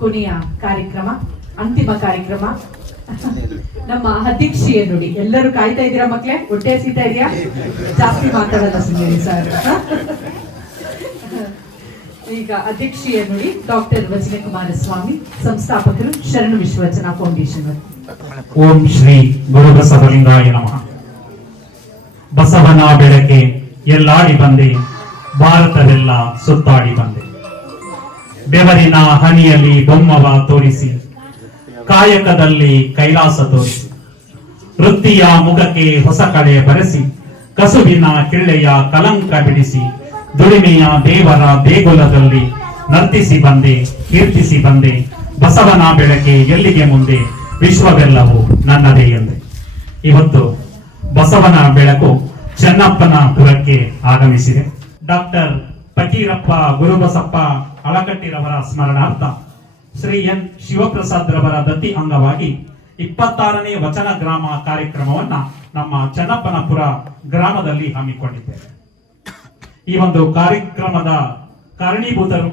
ಕೊನೆಯ ಕಾರ್ಯಕ್ರಮ, ಅಂತಿಮ ಕಾರ್ಯಕ್ರಮ. ನಮ್ಮ ಅಧ್ಯಕ್ಷೀಯ ನುಡಿ. ಎಲ್ಲರೂ ಕಾಯ್ತಾ ಇದ್ದೀರಾ ಮಕ್ಳೇ? ಹೊಟ್ಟೆ ಹಸಿತಾ ಇದೆಯಾ? ಜಾಸ್ತಿ ಮಾತಾಡಲ್ಲ ಸುಮ್ಮನೆ ಸರ್. ಈಗ ಅಧ್ಯಕ್ಷೀಯ ನುಡಿ ಡಾಕ್ಟರ್ ವಚನಕುಮಾರ ಸ್ವಾಮಿ, ಸಂಸ್ಥಾಪಕರು ಶರಣ ವಿಶ್ವವಚನ ಫೌಂಡೇಶನ್. ಓಂ ಶ್ರೀ ಗುರು ಬಸವಲಿಂಗಾಯ ನಮಃ. ಬಸವನ ಬೆಳಕೆ ಎಲ್ಲಾಡಿ ಬಂದೆ, ಭಾರತವೆಲ್ಲ ಸುತ್ತಾಡಿ ಬಂದೆ. ಬೆವರಿನ ಹನಿಯಲ್ಲಿ ಬೊಮ್ಮವ ತೋರಿಸಿ, ಕಾಯಕದಲ್ಲಿ ಕೈಲಾಸ ತೋರಿಸಿ, ವೃತ್ತಿಯ ಮುಖಕ್ಕೆ ಹೊಸ ಕಳೆ ಬರೆಸಿ, ಕಸುಬಿನ ಕಿಳ್ಳೆಯ ಕಲಂಕ ಬಿಡಿಸಿ, ದುಡಿಮೆಯ ದೇವರ ದೇಗುಲದಲ್ಲಿ ನರ್ತಿಸಿ ಬಂದೆ, ಕೀರ್ತಿಸಿ ಬಂದೆ. ಬಸವನ ಬೆಳಕೆ ಎಲ್ಲಿಗೆ ಮುಂದೆ, ವಿಶ್ವವೆಲ್ಲವೂ ನನ್ನದೇ ಎಂದೆ. ಇವತ್ತು ಬಸವನ ಬೆಳಕು ಚೆನ್ನಪ್ಪನ ಪುರಕ್ಕೆ ಆಗಮಿಸಿದೆ. ಡಾಕ್ಟರ್ ಫಕೀರಪ್ಪ ಗುರುಬಸಪ್ಪ ಅಳಕಟ್ಟಿರವರ ಸ್ಮರಣಾರ್ಥ ಶ್ರೀ ಎನ್ ಶಿವಪ್ರಸಾದ್ ರವರ ದತ್ತಿ ಅಂಗವಾಗಿ 26ನೇ ವಚನ ಗ್ರಾಮ ಕಾರ್ಯಕ್ರಮವನ್ನ ನಮ್ಮ ಚೆನ್ನಪ್ಪನಪುರ ಗ್ರಾಮದಲ್ಲಿ ಹಮ್ಮಿಕೊಂಡಿದ್ದೇವೆ. ಈ ಒಂದು ಕಾರ್ಯಕ್ರಮದ ಕಾರಣೀಭೂತರು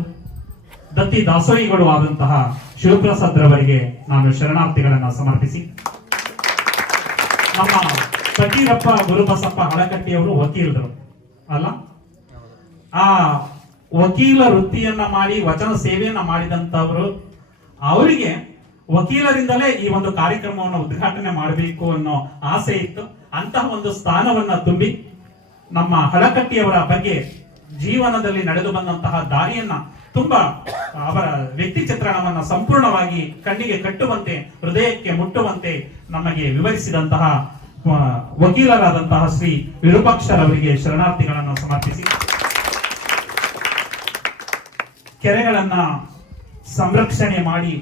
ದತ್ತಿ ದಾಸೋಹಿಗಳು ಆದಂತಹ ಶಿವಪ್ರಸಾದ್ ರವರಿಗೆ ನಾನು ಶರಣಾರ್ಥಿಗಳನ್ನ ಸಮರ್ಪಿಸಿ, ನಮ್ಮ ಫಕೀರಪ್ಪ ಗುರುಬಸಪ್ಪ ಅಳಕಟ್ಟಿಯವರು ವಕೀಲರು ಅಲ್ಲ, ಆ ವಕೀಲ ವೃತ್ತಿಯನ್ನ ಮಾಡಿ ವಚನ ಸೇವೆಯನ್ನ ಮಾಡಿದಂತವರು, ಅವರಿಗೆ ವಕೀಲರಿಂದಲೇ ಈ ಒಂದು ಕಾರ್ಯಕ್ರಮವನ್ನು ಉದ್ಘಾಟನೆ ಮಾಡಬೇಕು ಅನ್ನೋ ಆಸೆ ಇತ್ತು. ಅಂತಹ ಒಂದು ಸ್ಥಾನವನ್ನ ತುಂಬಿ ನಮ್ಮ ಹಳಕಟ್ಟಿಯವರ ಬಗ್ಗೆ ಜೀವನದಲ್ಲಿ ನಡೆದು ಬಂದಂತಹ ದಾರಿಯನ್ನ ತುಂಬಾ ಅವರ ವ್ಯಕ್ತಿ ಚಿತ್ರಣವನ್ನ ಸಂಪೂರ್ಣವಾಗಿ ಕಣ್ಣಿಗೆ ಕಟ್ಟುವಂತೆ, ಹೃದಯಕ್ಕೆ ಮುಟ್ಟುವಂತೆ ನಮಗೆ ವಿವರಿಸಿದಂತಹ ವಕೀಲರಾದಂತಹ ಶ್ರೀ ವಿರೂಪಾಕ್ಷರವರಿಗೆ ಶರಣಾರ್ಥಿಗಳನ್ನು ಸಮರ್ಪಿಸಿ, ಕೆರೆಗಳನ್ನ ಸಂರಕ್ಷಣೆ ಮಾಡಿ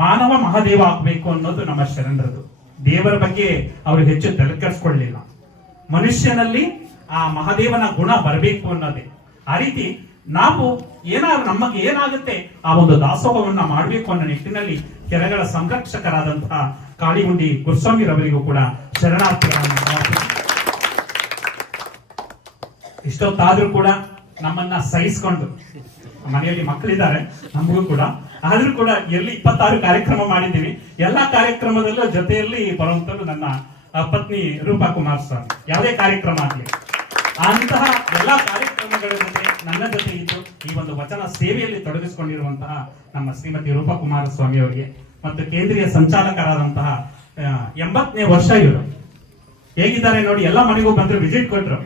ಮಾನವ ಮಹಾದೇವ ಆಗ್ಬೇಕು ಅನ್ನೋದು ನಮ್ಮ ಶರಣರದು. ದೇವರ ಬಗ್ಗೆ ಅವರು ಹೆಚ್ಚು ತಲೆಕೆಡಿಸ್ಕೊಳ್ಳಲಿಲ್ಲ, ಮನುಷ್ಯನಲ್ಲಿ ಆ ಮಹಾದೇವನ ಗುಣ ಬರಬೇಕು ಅನ್ನೋದೇ. ಆ ರೀತಿ ನಾವು ನಮಗೆ ಏನಾಗುತ್ತೆ ಆ ಒಂದು ದಾಸೋಹವನ್ನ ಮಾಡಬೇಕು ಅನ್ನೋ ನಿಟ್ಟಿನಲ್ಲಿ ಕೆರೆಗಳ ಸಂರಕ್ಷಕರಾದಂತಹ ಕಾಳಿಗುಂಡಿ ಗುರುಸ್ವಾಮಿರವರಿಗೂ ಕೂಡ ಶರಣಾರ್ಥಿಗಳನ್ನು ಸಮರ್ಪಿಸಿ, ಇಷ್ಟೊತ್ತಾದ್ರೂ ಕೂಡ ನಮ್ಮನ್ನ ಸಹಿಸಿಕೊಂಡು, ಮನೆಯಲ್ಲಿ ಮಕ್ಕಳಿದ್ದಾರೆ ನಮಗೂ ಕೂಡ, ಆದ್ರೂ ಕೂಡ ಎಲ್ಲಿ 26 ಕಾರ್ಯಕ್ರಮ ಮಾಡಿದ್ದೀವಿ, ಎಲ್ಲಾ ಕಾರ್ಯಕ್ರಮದಲ್ಲೂ ಜೊತೆಯಲ್ಲಿ ಬರುವಂತದ್ದು ನನ್ನ ಪತ್ನಿ ರೂಪಾ ಕುಮಾರ್ ಸ್ವಾಮಿ. ಯಾವುದೇ ಕಾರ್ಯಕ್ರಮ ಆಗಲಿ ಅಂತಹ ಎಲ್ಲಾ ಕಾರ್ಯಕ್ರಮಗಳ ಜೊತೆ ನನ್ನ ಜೊತೆ ಇದ್ದು ಈ ಒಂದು ವಚನ ಸೇವೆಯಲ್ಲಿ ತೊಡಗಿಸಿಕೊಂಡಿರುವಂತಹ ನಮ್ಮ ಶ್ರೀಮತಿ ರೂಪಾ ಕುಮಾರ ಸ್ವಾಮಿ ಅವರಿಗೆ ಮತ್ತು ಕೇಂದ್ರೀಯ ಸಂಚಾಲಕರಾದಂತಹ 80ನೇ ವರ್ಷ ಇವರು ಹೇಗಿದ್ದಾರೆ ನೋಡಿ. ಎಲ್ಲ ಮನೆಗೂ ಬಂದ್ರು, ವಿಸಿಟ್ ಕೊಟ್ರು.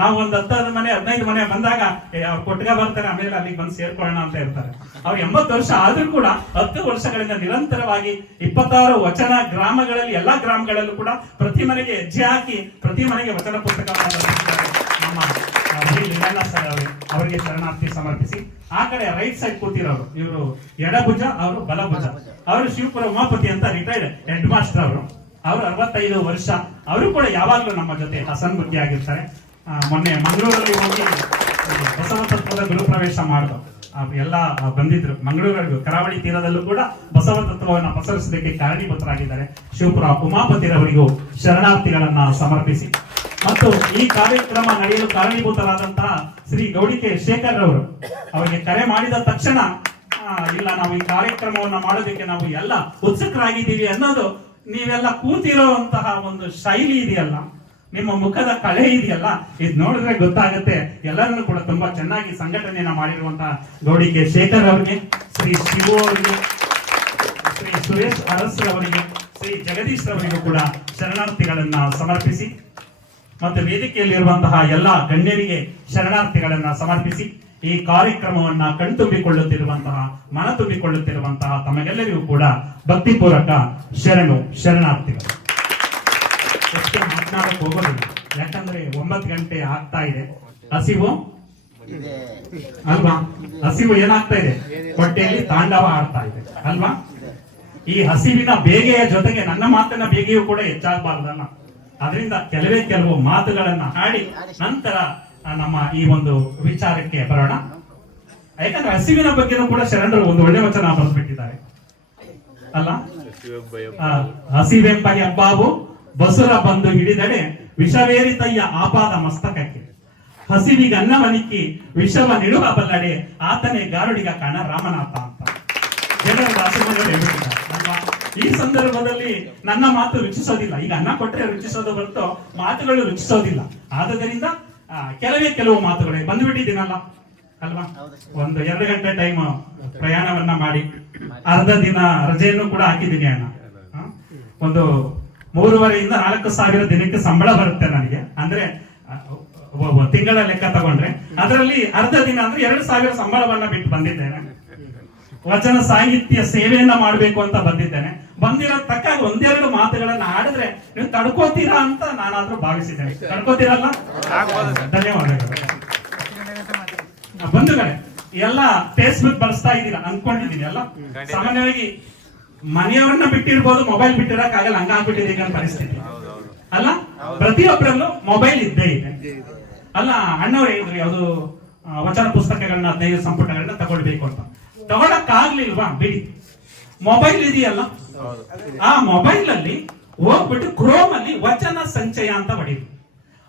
ನಾವು ಒಂದು 10 ಮನೆ 15 ಮನೆ ಬಂದಾಗ ಅವ್ರು ಕೊಟ್ಟಗ ಬರ್ತಾರೆ, ಆಮೇಲೆ ಅಲ್ಲಿಗೆ ಬಂದು ಸೇರ್ಕೊಳ್ಳೋಣ ಅಂತ ಇರ್ತಾರೆ. ಅವ್ರು 80 ವರ್ಷ ಆದ್ರೂ ಕೂಡ 10 ವರ್ಷಗಳಿಂದ ನಿರಂತರವಾಗಿ 26 ವಚನ ಗ್ರಾಮಗಳಲ್ಲಿ, ಎಲ್ಲಾ ಗ್ರಾಮಗಳಲ್ಲೂ ಕೂಡ ಪ್ರತಿ ಮನೆಗೆ ಹೆಜ್ಜೆ ಹಾಕಿ ಪ್ರತಿ ಮನೆಗೆ ವಚನ ಪುಸ್ತಕವನ್ನು ನಮ್ಮ ಲಿಂಗಣ್ಣ ಸರ್ ಅವರಿಗೆ ಶರಣಾರ್ಥಿ ಸಮರ್ಪಿಸಿ, ಆ ಕಡೆ ರೈಟ್ ಸೈಡ್ ಕೂತಿರೋರು ಇವರು ಎಡಭುಜ, ಅವರು ಬಲಭುಜ. ಅವರು ಶಿವಪುರ ಉಮಾಪತಿ ಅಂತ ರಿಟೈರ್ಡ್ ಹೆಡ್ ಮಾಸ್ಟರ್ ಅವರು 65 ವರ್ಷ. ಅವರು ಕೂಡ ಯಾವಾಗ್ಲೂ ನಮ್ಮ ಜೊತೆ ಹಸನ್ಮುಖಿ ಆಗಿರ್ತಾರೆ. ಮೊನ್ನೆ ಮಂಗಳೂರಲ್ಲಿ ಹೋಗಿ ಬಸವ ತತ್ವದ ಗುರುಪ್ರವೇಶ ಮಾಡಿದ್ರು, ಎಲ್ಲ ಬಂದಿದ್ರು. ಮಂಗಳೂರು ಕರಾವಳಿ ತೀರದಲ್ಲೂ ಕೂಡ ಬಸವ ತತ್ವವನ್ನು ಪಸರಿಸಲಿಕ್ಕೆ ಕಾರಣೀಭೂತರಾಗಿದ್ದಾರೆ. ಶಿವಪುರ ಉಮಾಪತಿರವರಿಗೂ ಶರಣಾರ್ಥಿಗಳನ್ನ ಸಮರ್ಪಿಸಿ, ಮತ್ತು ಈ ಕಾರ್ಯಕ್ರಮ ನಡೆಯಲು ಕಾರಣೀಭೂತರಾದಂತಹ ಶ್ರೀ ಗೌಡಿಕೆ ಶೇಖರ್ ಅವರು ಅವರಿಗೆ ಕರೆ ಮಾಡಿದ ತಕ್ಷಣ ಇಲ್ಲ, ನಾವು ಈ ಕಾರ್ಯಕ್ರಮವನ್ನ ಮಾಡೋದಕ್ಕೆ ನಾವು ಎಲ್ಲ ಉತ್ಸುಕರಾಗಿದ್ದೀವಿ ಅನ್ನೋದು, ನೀವೆಲ್ಲ ಕೂತಿರುವಂತಹ ಒಂದು ಶೈಲಿ ಇದೆಯಲ್ಲ, ನಿಮ್ಮ ಮುಖದ ಕಳೆ ಇದೆಯಲ್ಲ, ಇದು ನೋಡಿದ್ರೆ ಗೊತ್ತಾಗುತ್ತೆ. ಎಲ್ಲರನ್ನು ಕೂಡ ತುಂಬಾ ಚೆನ್ನಾಗಿ ಸಂಘಟನೆಯನ್ನ ಮಾಡಿರುವಂತಹ ಗೌಡಿಕೆ ಶೇಖರ್ ಅವರಿಗೆ, ಶ್ರೀ ಶಿವು ಅವರಿಗೆ, ಶ್ರೀ ಸುರೇಶ್ ಅರಸ್ ಅವರಿಗೆ, ಶ್ರೀ ಜಗದೀಶ್ ಅವರಿಗೂ ಕೂಡ ಶರಣಾರ್ಥಿಗಳನ್ನ ಸಮರ್ಪಿಸಿ, ಮತ್ತು ವೇದಿಕೆಯಲ್ಲಿರುವಂತಹ ಎಲ್ಲಾ ಗಣ್ಯರಿಗೆ ಶರಣಾರ್ಥಿಗಳನ್ನ ಸಮರ್ಪಿಸಿ, ಈ ಕಾರ್ಯಕ್ರಮವನ್ನ ಕಣ್ತುಂಬಿಕೊಳ್ಳುತ್ತಿರುವಂತಹ, ಮನ ತುಂಬಿಕೊಳ್ಳುತ್ತಿರುವಂತಹ ತಮಗೆಲ್ಲರಿಗೂ ಕೂಡ ಭಕ್ತಿಪೂರ್ವಕ ಶರಣಾರ್ಥಿಗಳು. ಎಷ್ಟು ಮಾತನಾಡಕ್ ಹೋಗೋದಿಲ್ಲ, ಯಾಕಂದ್ರೆ 9 ಗಂಟೆ ಆಗ್ತಾ ಇದೆ. ಹಸಿವು ಅಲ್ವಾ? ಹಸಿವು ಏನಾಗ್ತಾ ಇದೆ, ಹೊಟ್ಟೆಯಲ್ಲಿ ತಾಂಡವ ಆಡ್ತಾ ಇದೆ ಅಲ್ವಾ? ಈ ಹಸಿವಿನ ಬೇಗೆಯ ಜೊತೆಗೆ ನನ್ನ ಮಾತಿನ ಬೇಗೆಯೂ ಕೂಡ ಹೆಚ್ಚಾಗಬಾರ್ದಲ್ಲ. ಅದರಿಂದ ಕೆಲವು ಮಾತುಗಳನ್ನ ಹಾಡಿ ನಂತರ ನಮ್ಮ ಈ ಒಂದು ವಿಚಾರಕ್ಕೆ ಬರೋಣ. ಯಾಕಂದ್ರೆ ಹಸಿವಿನ ಬಗ್ಗೆನೂ ಕೂಡ ಶರಣರು ಒಂದು ಒಳ್ಳೆ ವಚನ ಬರೆದ್ಬಿಟ್ಟಿದ್ದಾರೆ ಅಲ್ಲ. ಹಸಿವೆಂಬ ಹೆಬ್ಬಾವು ಬಸುರ ಬಂದು ಹಿಡಿದಡೆ ವಿಷವೇರಿತಯ್ಯ ಆಪಾದ ಮಸ್ತಕಕ್ಕೆ. ಹಸಿವಿಗೆ ಅನ್ನವನಿಕ್ಕಿ ವಿಷವ ನಿಡುವ ಬಲ್ಲಡೆ ಆತನೇ ಗಾರುಡಿಗ ಕಾಣ ರಾಮನಾಥ ಅಂತ ಜನರ ದಾಸಮನೆಯವರು ಹೇಳ್ಬಿಟ್ಟಿದ್ದಾರೆ ಅಲ್ವಾ? ಈ ಸಂದರ್ಭದಲ್ಲಿ ನನ್ನ ಮಾತು ರುಚಿಸೋದಿಲ್ಲ. ಈಗ ಅನ್ನ ಕೊಟ್ಟರೆ ರುಚಿಸೋದು ಹೊರತು ಮಾತುಗಳು ರುಚಿಸೋದಿಲ್ಲ. ಆದುದರಿಂದ ಕೆಲವು ಮಾತುಗಳೇ ಬಂದ್ಬಿಟ್ಟಿದ್ದೀನಲ್ಲ ಅಲ್ವಾ? ಒಂದು 2 ಗಂಟೆ ಟೈಮ್ ಪ್ರಯಾಣವನ್ನ ಮಾಡಿ ಅರ್ಧ ದಿನ ರಜೆಯನ್ನು ಕೂಡ ಹಾಕಿದ್ದೀನಿ ಅಣ್ಣ. ಒಂದು 3,500 ಇಂದ 4,000 ದಿನಕ್ಕೆ ಸಂಬಳ ಬರುತ್ತೆ ನನಗೆ. ಅಂದ್ರೆ ತಿಂಗಳ ಲೆಕ್ಕ ತಗೊಂಡ್ರೆ ಅದರಲ್ಲಿ ಅರ್ಧ ದಿನ ಅಂದ್ರೆ 2,000 ಸಂಬಳವನ್ನ ಬಿಟ್ಟು ಬಂದಿದ್ದೇನೆ. ವಚನ ಸಾಹಿತ್ಯ ಸೇವೆಯನ್ನ ಮಾಡಬೇಕು ಅಂತ ಬಂದಿದ್ದೇನೆ. ಬಂದಿರೋ ತಕ್ಕ 1-2 ಮಾತುಗಳನ್ನ ಆಡಿದ್ರೆ ನೀವು ತಡ್ಕೋತೀರಾ ಅಂತ ನಾನಾದ್ರೂ ಭಾವಿಸಿದ್ದೇನೆ. ತಡ್ಕೋತೀರಲ್ಲ? ಧನ್ಯವಾದಗಳು. ಬಂಧುಗಳೇ, ಎಲ್ಲ ಫೇಸ್ಬುಕ್ ಬಳಸ್ತಾ ಇದ್ದೀರಾ ಅನ್ಕೊಂಡಿದೀನಿ ಅಲ್ಲ? ಸಾಮಾನ್ಯವಾಗಿ ಮನೆಯವರನ್ನ ಬಿಟ್ಟಿರ್ಬೋದು, ಮೊಬೈಲ್ ಬಿಟ್ಟಿರಕ್ಕಾಗಲ್ಲ, ಹಂಗಾಗ್ಬಿಟ್ಟಿದೆ ಈಗ ಪರಿಸ್ಥಿತಿ ಅಲ್ಲ? ಪ್ರತಿಯೊಬ್ಬರಲ್ಲೂ ಮೊಬೈಲ್ ಇದ್ದೇ ಇದೆ ಅಲ್ಲ? ಅಣ್ಣವ್ರು ಹೇಳಿದ್ರು ಯಾವುದು ವಚನ ಪುಸ್ತಕಗಳನ್ನ 15 ಸಂಪುಟಗಳನ್ನ ತಗೊಳ್ಬೇಕು ಅಂತ. ತಗೊಳಕ್ಕಾಗ್ಲಿಲ್ವಾ? ಬಿಡಿ, ಮೊಬೈಲ್ ಇದೆಯಲ್ಲ, ಆ ಮೊಬೈಲ್ ಅಲ್ಲಿ ಹೋಗ್ಬಿಟ್ಟು ಕ್ರೋಮ್ ಅಲ್ಲಿ ವಚನ ಸಂಚಯ ಅಂತ ಹೊಡಿರಿ.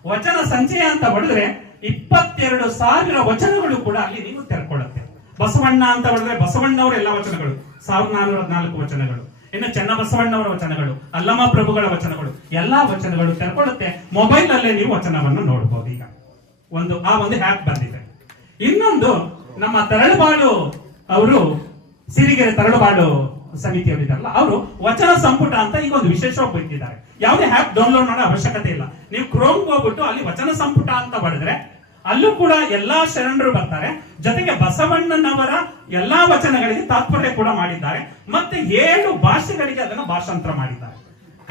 ವಚನ ಸಂಚಯ ಅಂತ ಹೊಡೆದ್ರೆ 22,000 ವಚನಗಳು ಕೂಡ ಅಲ್ಲಿ ನೀವು ತೆರ್ಕೊಳ್ಳುತ್ತೆ. ಬಸವಣ್ಣ ಅಂತ ಹೊಡೆದ್ರೆ ಬಸವಣ್ಣವರ ಎಲ್ಲಾ ವಚನಗಳು 1404 ವಚನಗಳು, ಇನ್ನು ಚನ್ನಬಸವಣ್ಣವರ ವಚನಗಳು, ಅಲ್ಲಮ ಪ್ರಭುಗಳ ವಚನಗಳು, ಎಲ್ಲಾ ವಚನಗಳು ತೆರ್ಕೊಳ್ಳುತ್ತೆ. ಮೊಬೈಲ್ ಅಲ್ಲೇ ನೀವು ವಚನವನ್ನು ನೋಡಬಹುದು. ಈಗ ಒಂದು ಹ್ಯಾಪ್ ಬಂದಿದೆ. ಇನ್ನೊಂದು ನಮ್ಮ ತರಳುಬಾಳು ಅವರು, ಸಿರಿಗೆರೆ ತರಳುಬಾಳು ಸಮಿತಿಯವರಿದ್ದಾರಲ್ಲ, ಅವರು ವಚನ ಸಂಪುಟ ಅಂತ ಈಗ ಒಂದು ವಿಶೇಷವಾಗಿ ಬಿಟ್ಟಿದ್ದಾರೆ. ಯಾವುದೇ ಆಪ್ ಡೌನ್ಲೋಡ್ ಮಾಡೋ ಅವಶ್ಯಕತೆ ಇಲ್ಲ. ನೀವು ಕ್ರೋಮ್ ಹೋಗ್ಬಿಟ್ಟು ಅಲ್ಲಿ ವಚನ ಸಂಪುಟ ಅಂತ ಬರೆದ್ರೆ ಅಲ್ಲೂ ಕೂಡ ಎಲ್ಲಾ ಶರಣರು ಬರ್ತಾರೆ. ಜೊತೆಗೆ ಬಸವಣ್ಣನವರ ಎಲ್ಲಾ ವಚನಗಳಿಗೆ ತಾತ್ಪರ್ಯ ಕೂಡ ಮಾಡಿದ್ದಾರೆ. ಮತ್ತೆ 7 ಭಾಷೆಗಳಿಗೆ ಅದನ್ನು ಭಾಷಾಂತರ ಮಾಡಿದ್ದಾರೆ.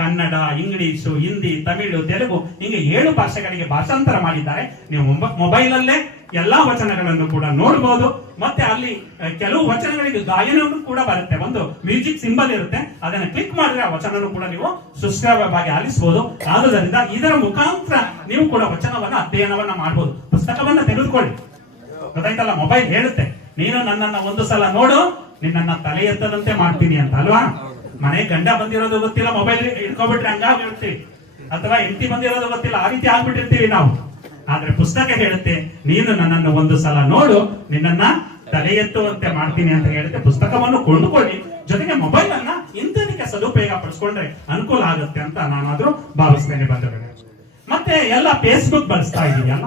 ಕನ್ನಡ, ಇಂಗ್ಲಿಷು, ಹಿಂದಿ, ತಮಿಳು, ತೆಲುಗು, ಹಿಂಗೆ 7 ಭಾಷೆಗಳಿಗೆ ಭಾಷಾಂತರ ಮಾಡಿದ್ದಾರೆ. ನೀವು ಮೊಬೈಲ್ ಅಲ್ಲೇ ಎಲ್ಲಾ ವಚನಗಳನ್ನು ಕೂಡ ನೋಡಬಹುದು. ಮತ್ತೆ ಅಲ್ಲಿ ಕೆಲವು ವಚನಗಳಿಗೆ ಗಾಯನವನ್ನು ಕೂಡ ಬರುತ್ತೆ. ಒಂದು ಮ್ಯೂಸಿಕ್ ಸಿಂಬಲ್ ಇರುತ್ತೆ, ಅದನ್ನ ಕ್ಲಿಕ್ ಮಾಡಿದ್ರೆ ಆ ವಚನವನ್ನು ಕೂಡ ನೀವು ಸುಶ್ರಾವ್ಯವಾಗಿ ಆಲಿಸಬಹುದು. ಆದುದರಿಂದ ಇದರ ಮುಖಾಂತರ ನೀವು ಕೂಡ ವಚನವನ್ನ ಅಧ್ಯಯನವನ್ನ ಮಾಡಬಹುದು. ಪುಸ್ತಕವನ್ನ ತೆಗೆದುಕೊಳ್ಳಿ, ಗೊತ್ತಾಯ್ತಲ್ಲ? ಮೊಬೈಲ್ ಹೇಳುತ್ತೆ, ನೀನು ನನ್ನನ್ನ ಒಂದು ಸಲ ನೋಡು, ನಿನ್ನನ್ನ ತಲೆ ಎತ್ತದಂತೆ ಮಾಡ್ತೀನಿ ಅಂತ ಅಲ್ವಾ? ಮನೆ ಗಂಡ ಬಂದಿರೋದು ಗೊತ್ತಿಲ್ಲ, ಮೊಬೈಲ್ ಇಟ್ಕೊಬಿಟ್ರೆ ಹಂಗಾಗಿರ್ತೀವಿ, ಅಥವಾ ಹೆಂಡತಿ ಬಂದಿರೋದು ಗೊತ್ತಿಲ್ಲ, ಆ ರೀತಿ ಆಗ್ಬಿಟ್ಟಿರ್ತೀವಿ ನಾವು. ಆದ್ರೆ ಪುಸ್ತಕ ಹೇಳುತ್ತೆ, ನೀನು ನನ್ನನ್ನು ಒಂದು ಸಲ ನೋಡು, ನಿನ್ನನ್ನ ತಲೆ ಎತ್ತುವಂತೆ ಮಾಡ್ತೀನಿ ಅಂತ ಹೇಳುತ್ತೆ. ಪುಸ್ತಕವನ್ನು ಕೊಂಡುಕೊಳ್ಳಿ, ಜೊತೆಗೆ ಮೊಬೈಲ್ ಅನ್ನ ಇಂಥದಕ್ಕೆ ಸದುಪಯೋಗ ಪಡಿಸ್ಕೊಂಡ್ರೆ ಅನುಕೂಲ ಆಗುತ್ತೆ ಅಂತ ನಾನಾದ್ರೂ ಭಾವಿಸ್ತೇನೆ ಬಂಧುಗಳೇ. ಮತ್ತೆ ಎಲ್ಲ ಫೇಸ್ಬುಕ್ ಬಳಸ್ತಾ ಇದೀಯಲ್ಲ,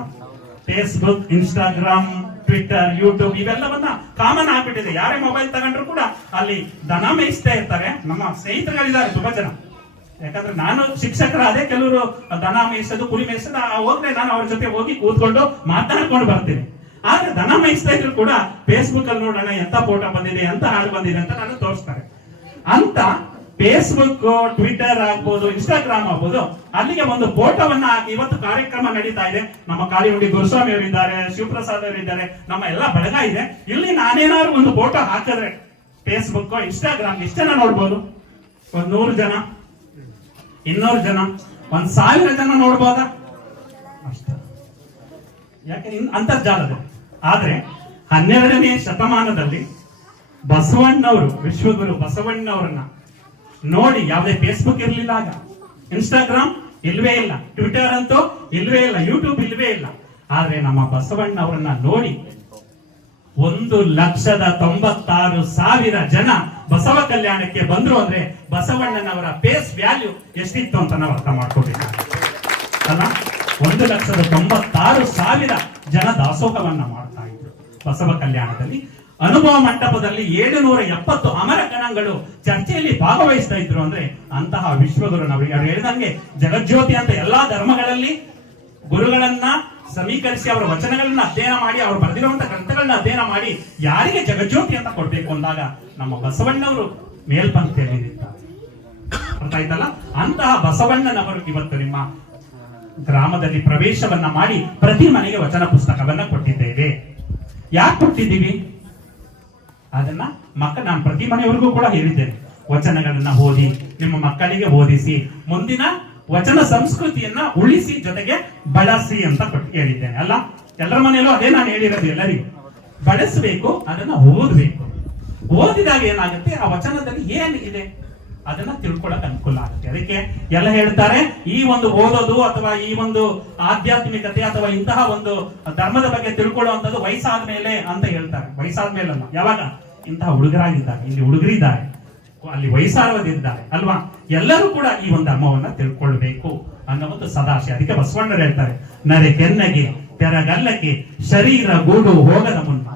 ಫೇಸ್ಬುಕ್, ಇನ್ಸ್ಟಾಗ್ರಾಮ್, ಟ್ವಿಟರ್, ಯೂಟ್ಯೂಬ್ ಇವೆಲ್ಲವನ್ನ ಕಾಮನ್ ಆಗ್ಬಿಟ್ಟಿದೆ. ಯಾರೇ ಮೊಬೈಲ್ ತಗೊಂಡ್ರು ಕೂಡ ಅಲ್ಲಿ ದನ ಮೇಯಿಸ್ತಾ ಇರ್ತಾರೆ. ನಮ್ಮ ಸ್ನೇಹಿತರುಗಳಿದ್ದಾರೆ ತುಂಬಾ ಜನ. ಯಾಕಂದ್ರೆ ನಾನು ಶಿಕ್ಷಕರಾದೆ, ಕೆಲವರು ದನ ಮೇಯಿಸೋದು, ಕುರಿ ಮೇಯಿಸೋದು ಹೋದ್ರೆ ನಾನು ಅವ್ರ ಜೊತೆ ಹೋಗಿ ಕೂತ್ಕೊಂಡು ಮಾತನಾಡ್ಕೊಂಡು ಬರ್ತೀನಿ. ಆದ್ರೆ ದನ ಮೇಯಿಸ್ತಾ ಇದ್ರು ಕೂಡ ಫೇಸ್ಬುಕ್ ಅಲ್ಲಿ ನೋಡೋಣ ಎಂತ ಫೋಟೋ ಬಂದಿದೆ, ಎಂತ ಹಾಡು ಬಂದಿದೆ ಅಂತ ನಾನು ತೋರಿಸ್ತಾರೆ ಅಂತ. ಫೇಸ್ಬುಕ್, ಟ್ವಿಟರ್ ಆಗ್ಬೋದು, ಇನ್ಸ್ಟಾಗ್ರಾಮ್ ಆಗ್ಬೋದು, ಅಲ್ಲಿಗೆ ಒಂದು ಫೋಟೋವನ್ನ ಹಾಕಿ ಇವತ್ತು ಕಾರ್ಯಕ್ರಮ ನಡೀತಾ ಇದೆ. ನಮ್ಮ ಕಾಳಿಹುಂಡಿ ಗುರುಸ್ವಾಮಿ ಅವರಿದ್ದಾರೆ, ಶಿವಪ್ರಸಾದ್ ಅವರಿದ್ದಾರೆ, ನಮ್ಮ ಎಲ್ಲ ಬಳಗ ಇದೆ. ಇಲ್ಲಿ ನಾನೇನಾದ್ರು ಒಂದು ಫೋಟೋ ಹಾಕಿದ್ರೆ ಫೇಸ್ಬುಕ್, ಇನ್ಸ್ಟಾಗ್ರಾಮ್ ಎಷ್ಟು ಜನ ನೋಡ್ಬೋದು? 100 ಜನ, 200 ಜನ, 1,000 ಜನ ನೋಡ್ಬೋದಾ? ಅಷ್ಟ. ಯಾಕೆ ಅಂತರ್ಜಾಲದಲ್ಲಿ. ಆದ್ರೆ 12ನೇ ಶತಮಾನದಲ್ಲಿ ಬಸವಣ್ಣವರು, ವಿಶ್ವಗುರು ಬಸವಣ್ಣವರನ್ನ ನೋಡಿ, ಯಾವುದೇ ಫೇಸ್ಬುಕ್ ಇರ್ಲಿಲ್ಲ ಆಗ, ಇನ್ಸ್ಟಾಗ್ರಾಮ್ ಇಲ್ವೇ ಇಲ್ಲ, ಟ್ವಿಟರ್ ಅಂತೂ ಇಲ್ವೇ ಇಲ್ಲ, ಯೂಟ್ಯೂಬ್ ಇಲ್ವೇ ಇಲ್ಲ. ಆದ್ರೆ ನಮ್ಮ ಬಸವಣ್ಣವರನ್ನ ನೋಡಿ 1,96,000 ಜನ ಬಸವ ಕಲ್ಯಾಣಕ್ಕೆ ಬಂದ್ರು ಅಂದ್ರೆ ಬಸವಣ್ಣನವರ ಫೇಸ್ ವ್ಯಾಲ್ಯೂ ಎಷ್ಟಿತ್ತು ಅಂತ ನಾವು ಅರ್ಥ ಮಾಡ್ಕೋಬೇಕು ಅಲ್ಲ? 1,96,000 ಜನ ದಾಸೋಹವನ್ನ ಮಾಡ್ತಾ ಇದ್ರು ಬಸವ ಕಲ್ಯಾಣದಲ್ಲಿ. ಅನುಭವ ಮಂಟಪದಲ್ಲಿ 770 ಅಮರ ಗಣಗಳು ಚರ್ಚೆಯಲ್ಲಿ ಭಾಗವಹಿಸ್ತಾ ಇದ್ರು ಅಂದ್ರೆ ಅಂತಹ ವಿಶ್ವಗುರು. ನಾವು ಹೇಳಿದಂಗೆ ಜಗಜ್ಯೋತಿ ಅಂತ ಎಲ್ಲಾ ಧರ್ಮಗಳಲ್ಲಿ ಗುರುಗಳನ್ನ ಸಮೀಕರಿಸಿ ಅವರ ವಚನಗಳನ್ನ ಅಧ್ಯಯನ ಮಾಡಿ, ಅವರು ಬರೆದಿರುವಂತಹ ಗ್ರಂಥಗಳನ್ನ ಅಧ್ಯಯನ ಮಾಡಿ ಯಾರಿಗೆ ಜಗಜ್ಯೋತಿ ಅಂತ ಕೊಡ್ಬೇಕು ಅಂದಾಗ ನಮ್ಮ ಬಸವಣ್ಣವರು ಮೇಲ್ಪಂಕ್ತಿಯಲ್ಲಿ ನಿಂತಾರೆ. ಅರ್ಥ ಆಯ್ತಲ್ಲ? ಅಂತಹ ಬಸವಣ್ಣನವರು ಇವತ್ತು ನಿಮ್ಮ ಗ್ರಾಮದಲ್ಲಿ ಪ್ರವೇಶವನ್ನ ಮಾಡಿ ಪ್ರತಿ ಮನೆಗೆ ವಚನ ಪುಸ್ತಕವನ್ನ ಕೊಟ್ಟಿದ್ದೇವೆ. ಯಾಕೆ ಕೊಟ್ಟಿದ್ದೀವಿ ಅದನ್ನ ನಾನು ಪ್ರತಿ ಮನೆಯವರಿಗೂ ಕೂಡ ಹೇಳಿದ್ದೇನೆ, ವಚನಗಳನ್ನ ಓದಿ, ನಿಮ್ಮ ಮಕ್ಕಳಿಗೆ ಓದಿಸಿ, ಮುಂದಿನ ವಚನ ಸಂಸ್ಕೃತಿಯನ್ನ ಉಳಿಸಿ, ಜೊತೆಗೆ ಬಳಸಿ ಅಂತ ಹೇಳಿದ್ದೇನೆ ಅಲ್ಲ? ಎಲ್ಲರ ಮನೆಯಲ್ಲೂ ಅದೇ ನಾನು ಹೇಳಿರೋದು. ಎಲ್ಲರಿಗೂ ಬಳಸಬೇಕು, ಅದನ್ನ ಓದಬೇಕು. ಓದಿದಾಗ ಏನಾಗುತ್ತೆ, ಆ ವಚನದಲ್ಲಿ ಏನಿದೆ ಅದನ್ನ ತಿಳ್ಕೊಳ್ಳಕ್ ಅನುಕೂಲ ಆಗುತ್ತೆ. ಅದಕ್ಕೆ ಎಲ್ಲ ಹೇಳ್ತಾರೆ, ಈ ಒಂದು ಓದೋದು ಅಥವಾ ಈ ಒಂದು ಆಧ್ಯಾತ್ಮಿಕತೆ ಅಥವಾ ಇಂತಹ ಒಂದು ಧರ್ಮದ ಬಗ್ಗೆ ತಿಳ್ಕೊಳ್ಳುವಂಥದ್ದು ವಯಸ್ಸಾದ ಮೇಲೆ ಅಂತ ಹೇಳ್ತಾರೆ. ವಯಸ್ಸಾದ ಮೇಲಲ್ಲ, ಯಾವಾಗ ಇಂತಹ ಹುಡುಗರಾಗಿದ್ದಾರೆ, ಇಲ್ಲಿ ಹುಡುಗರಿದ್ದಾರೆ, ಅಲ್ಲಿ ವಯಸ್ಸಾದವರಿದ್ದಾರೆ ಅಲ್ವಾ, ಎಲ್ಲರೂ ಕೂಡ ಈ ಒಂದು ಧರ್ಮವನ್ನ ತಿಳ್ಕೊಳ್ಬೇಕು ಅನ್ನೋ ಒಂದು ಸದಾಶಯ. ಅದಕ್ಕೆ ಬಸವಣ್ಣರು ಹೇಳ್ತಾರೆ, ನರೆ ಕೆನ್ನಗೆ ತೆರಗಲ್ಲಕ್ಕೆ ಶರೀರ ಗೂಡು ಹೋಗದ ಮುನ್ನ,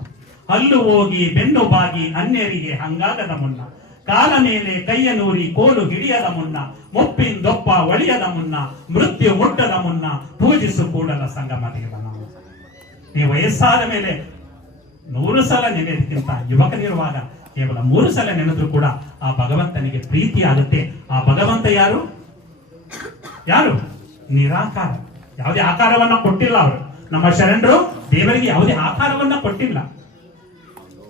ಹಲ್ಲು ಹೋಗಿ ಬೆನ್ನು ಬಾಗಿ ಅನ್ಯರಿಗೆ ಹಂಗಾಗದ ಮುನ್ನ, ಕಾಲ ಮೇಲೆ ಕೈಯ ನೂರಿ ಕೋಲು ಹಿಡಿಯದ ಮುನ್ನ, ಮುಪ್ಪಿಂದೊಪ್ಪ ಒಳಿಯದ ಮುನ್ನ, ಮೃತ್ಯು ಮುಟ್ಟದ ಮುನ್ನ, ಪೂಜಿಸು ಕೂಡಲ ಸಂಗಮ ದೇವನ. ನೀವು ವಯಸ್ಸಾದ ಮೇಲೆ 100 ಸಲ ನೆನೆಯೋದಕ್ಕಿಂತ ಯುವಕನಿರುವಾಗ ಕೇವಲ 3 ಸಲ ನೆನೆದ್ರು ಕೂಡ ಆ ಭಗವಂತನಿಗೆ ಪ್ರೀತಿ ಆಗುತ್ತೆ. ಆ ಭಗವಂತ ಯಾರು? ಯಾರು? ನಿರಾಕಾರ. ಯಾವುದೇ ಆಕಾರವನ್ನ ಕೊಟ್ಟಿಲ್ಲ ಅವರು. ನಮ್ಮ ಶರಣರು ದೇವರಿಗೆ ಯಾವುದೇ ಆಕಾರವನ್ನ ಕೊಟ್ಟಿಲ್ಲ.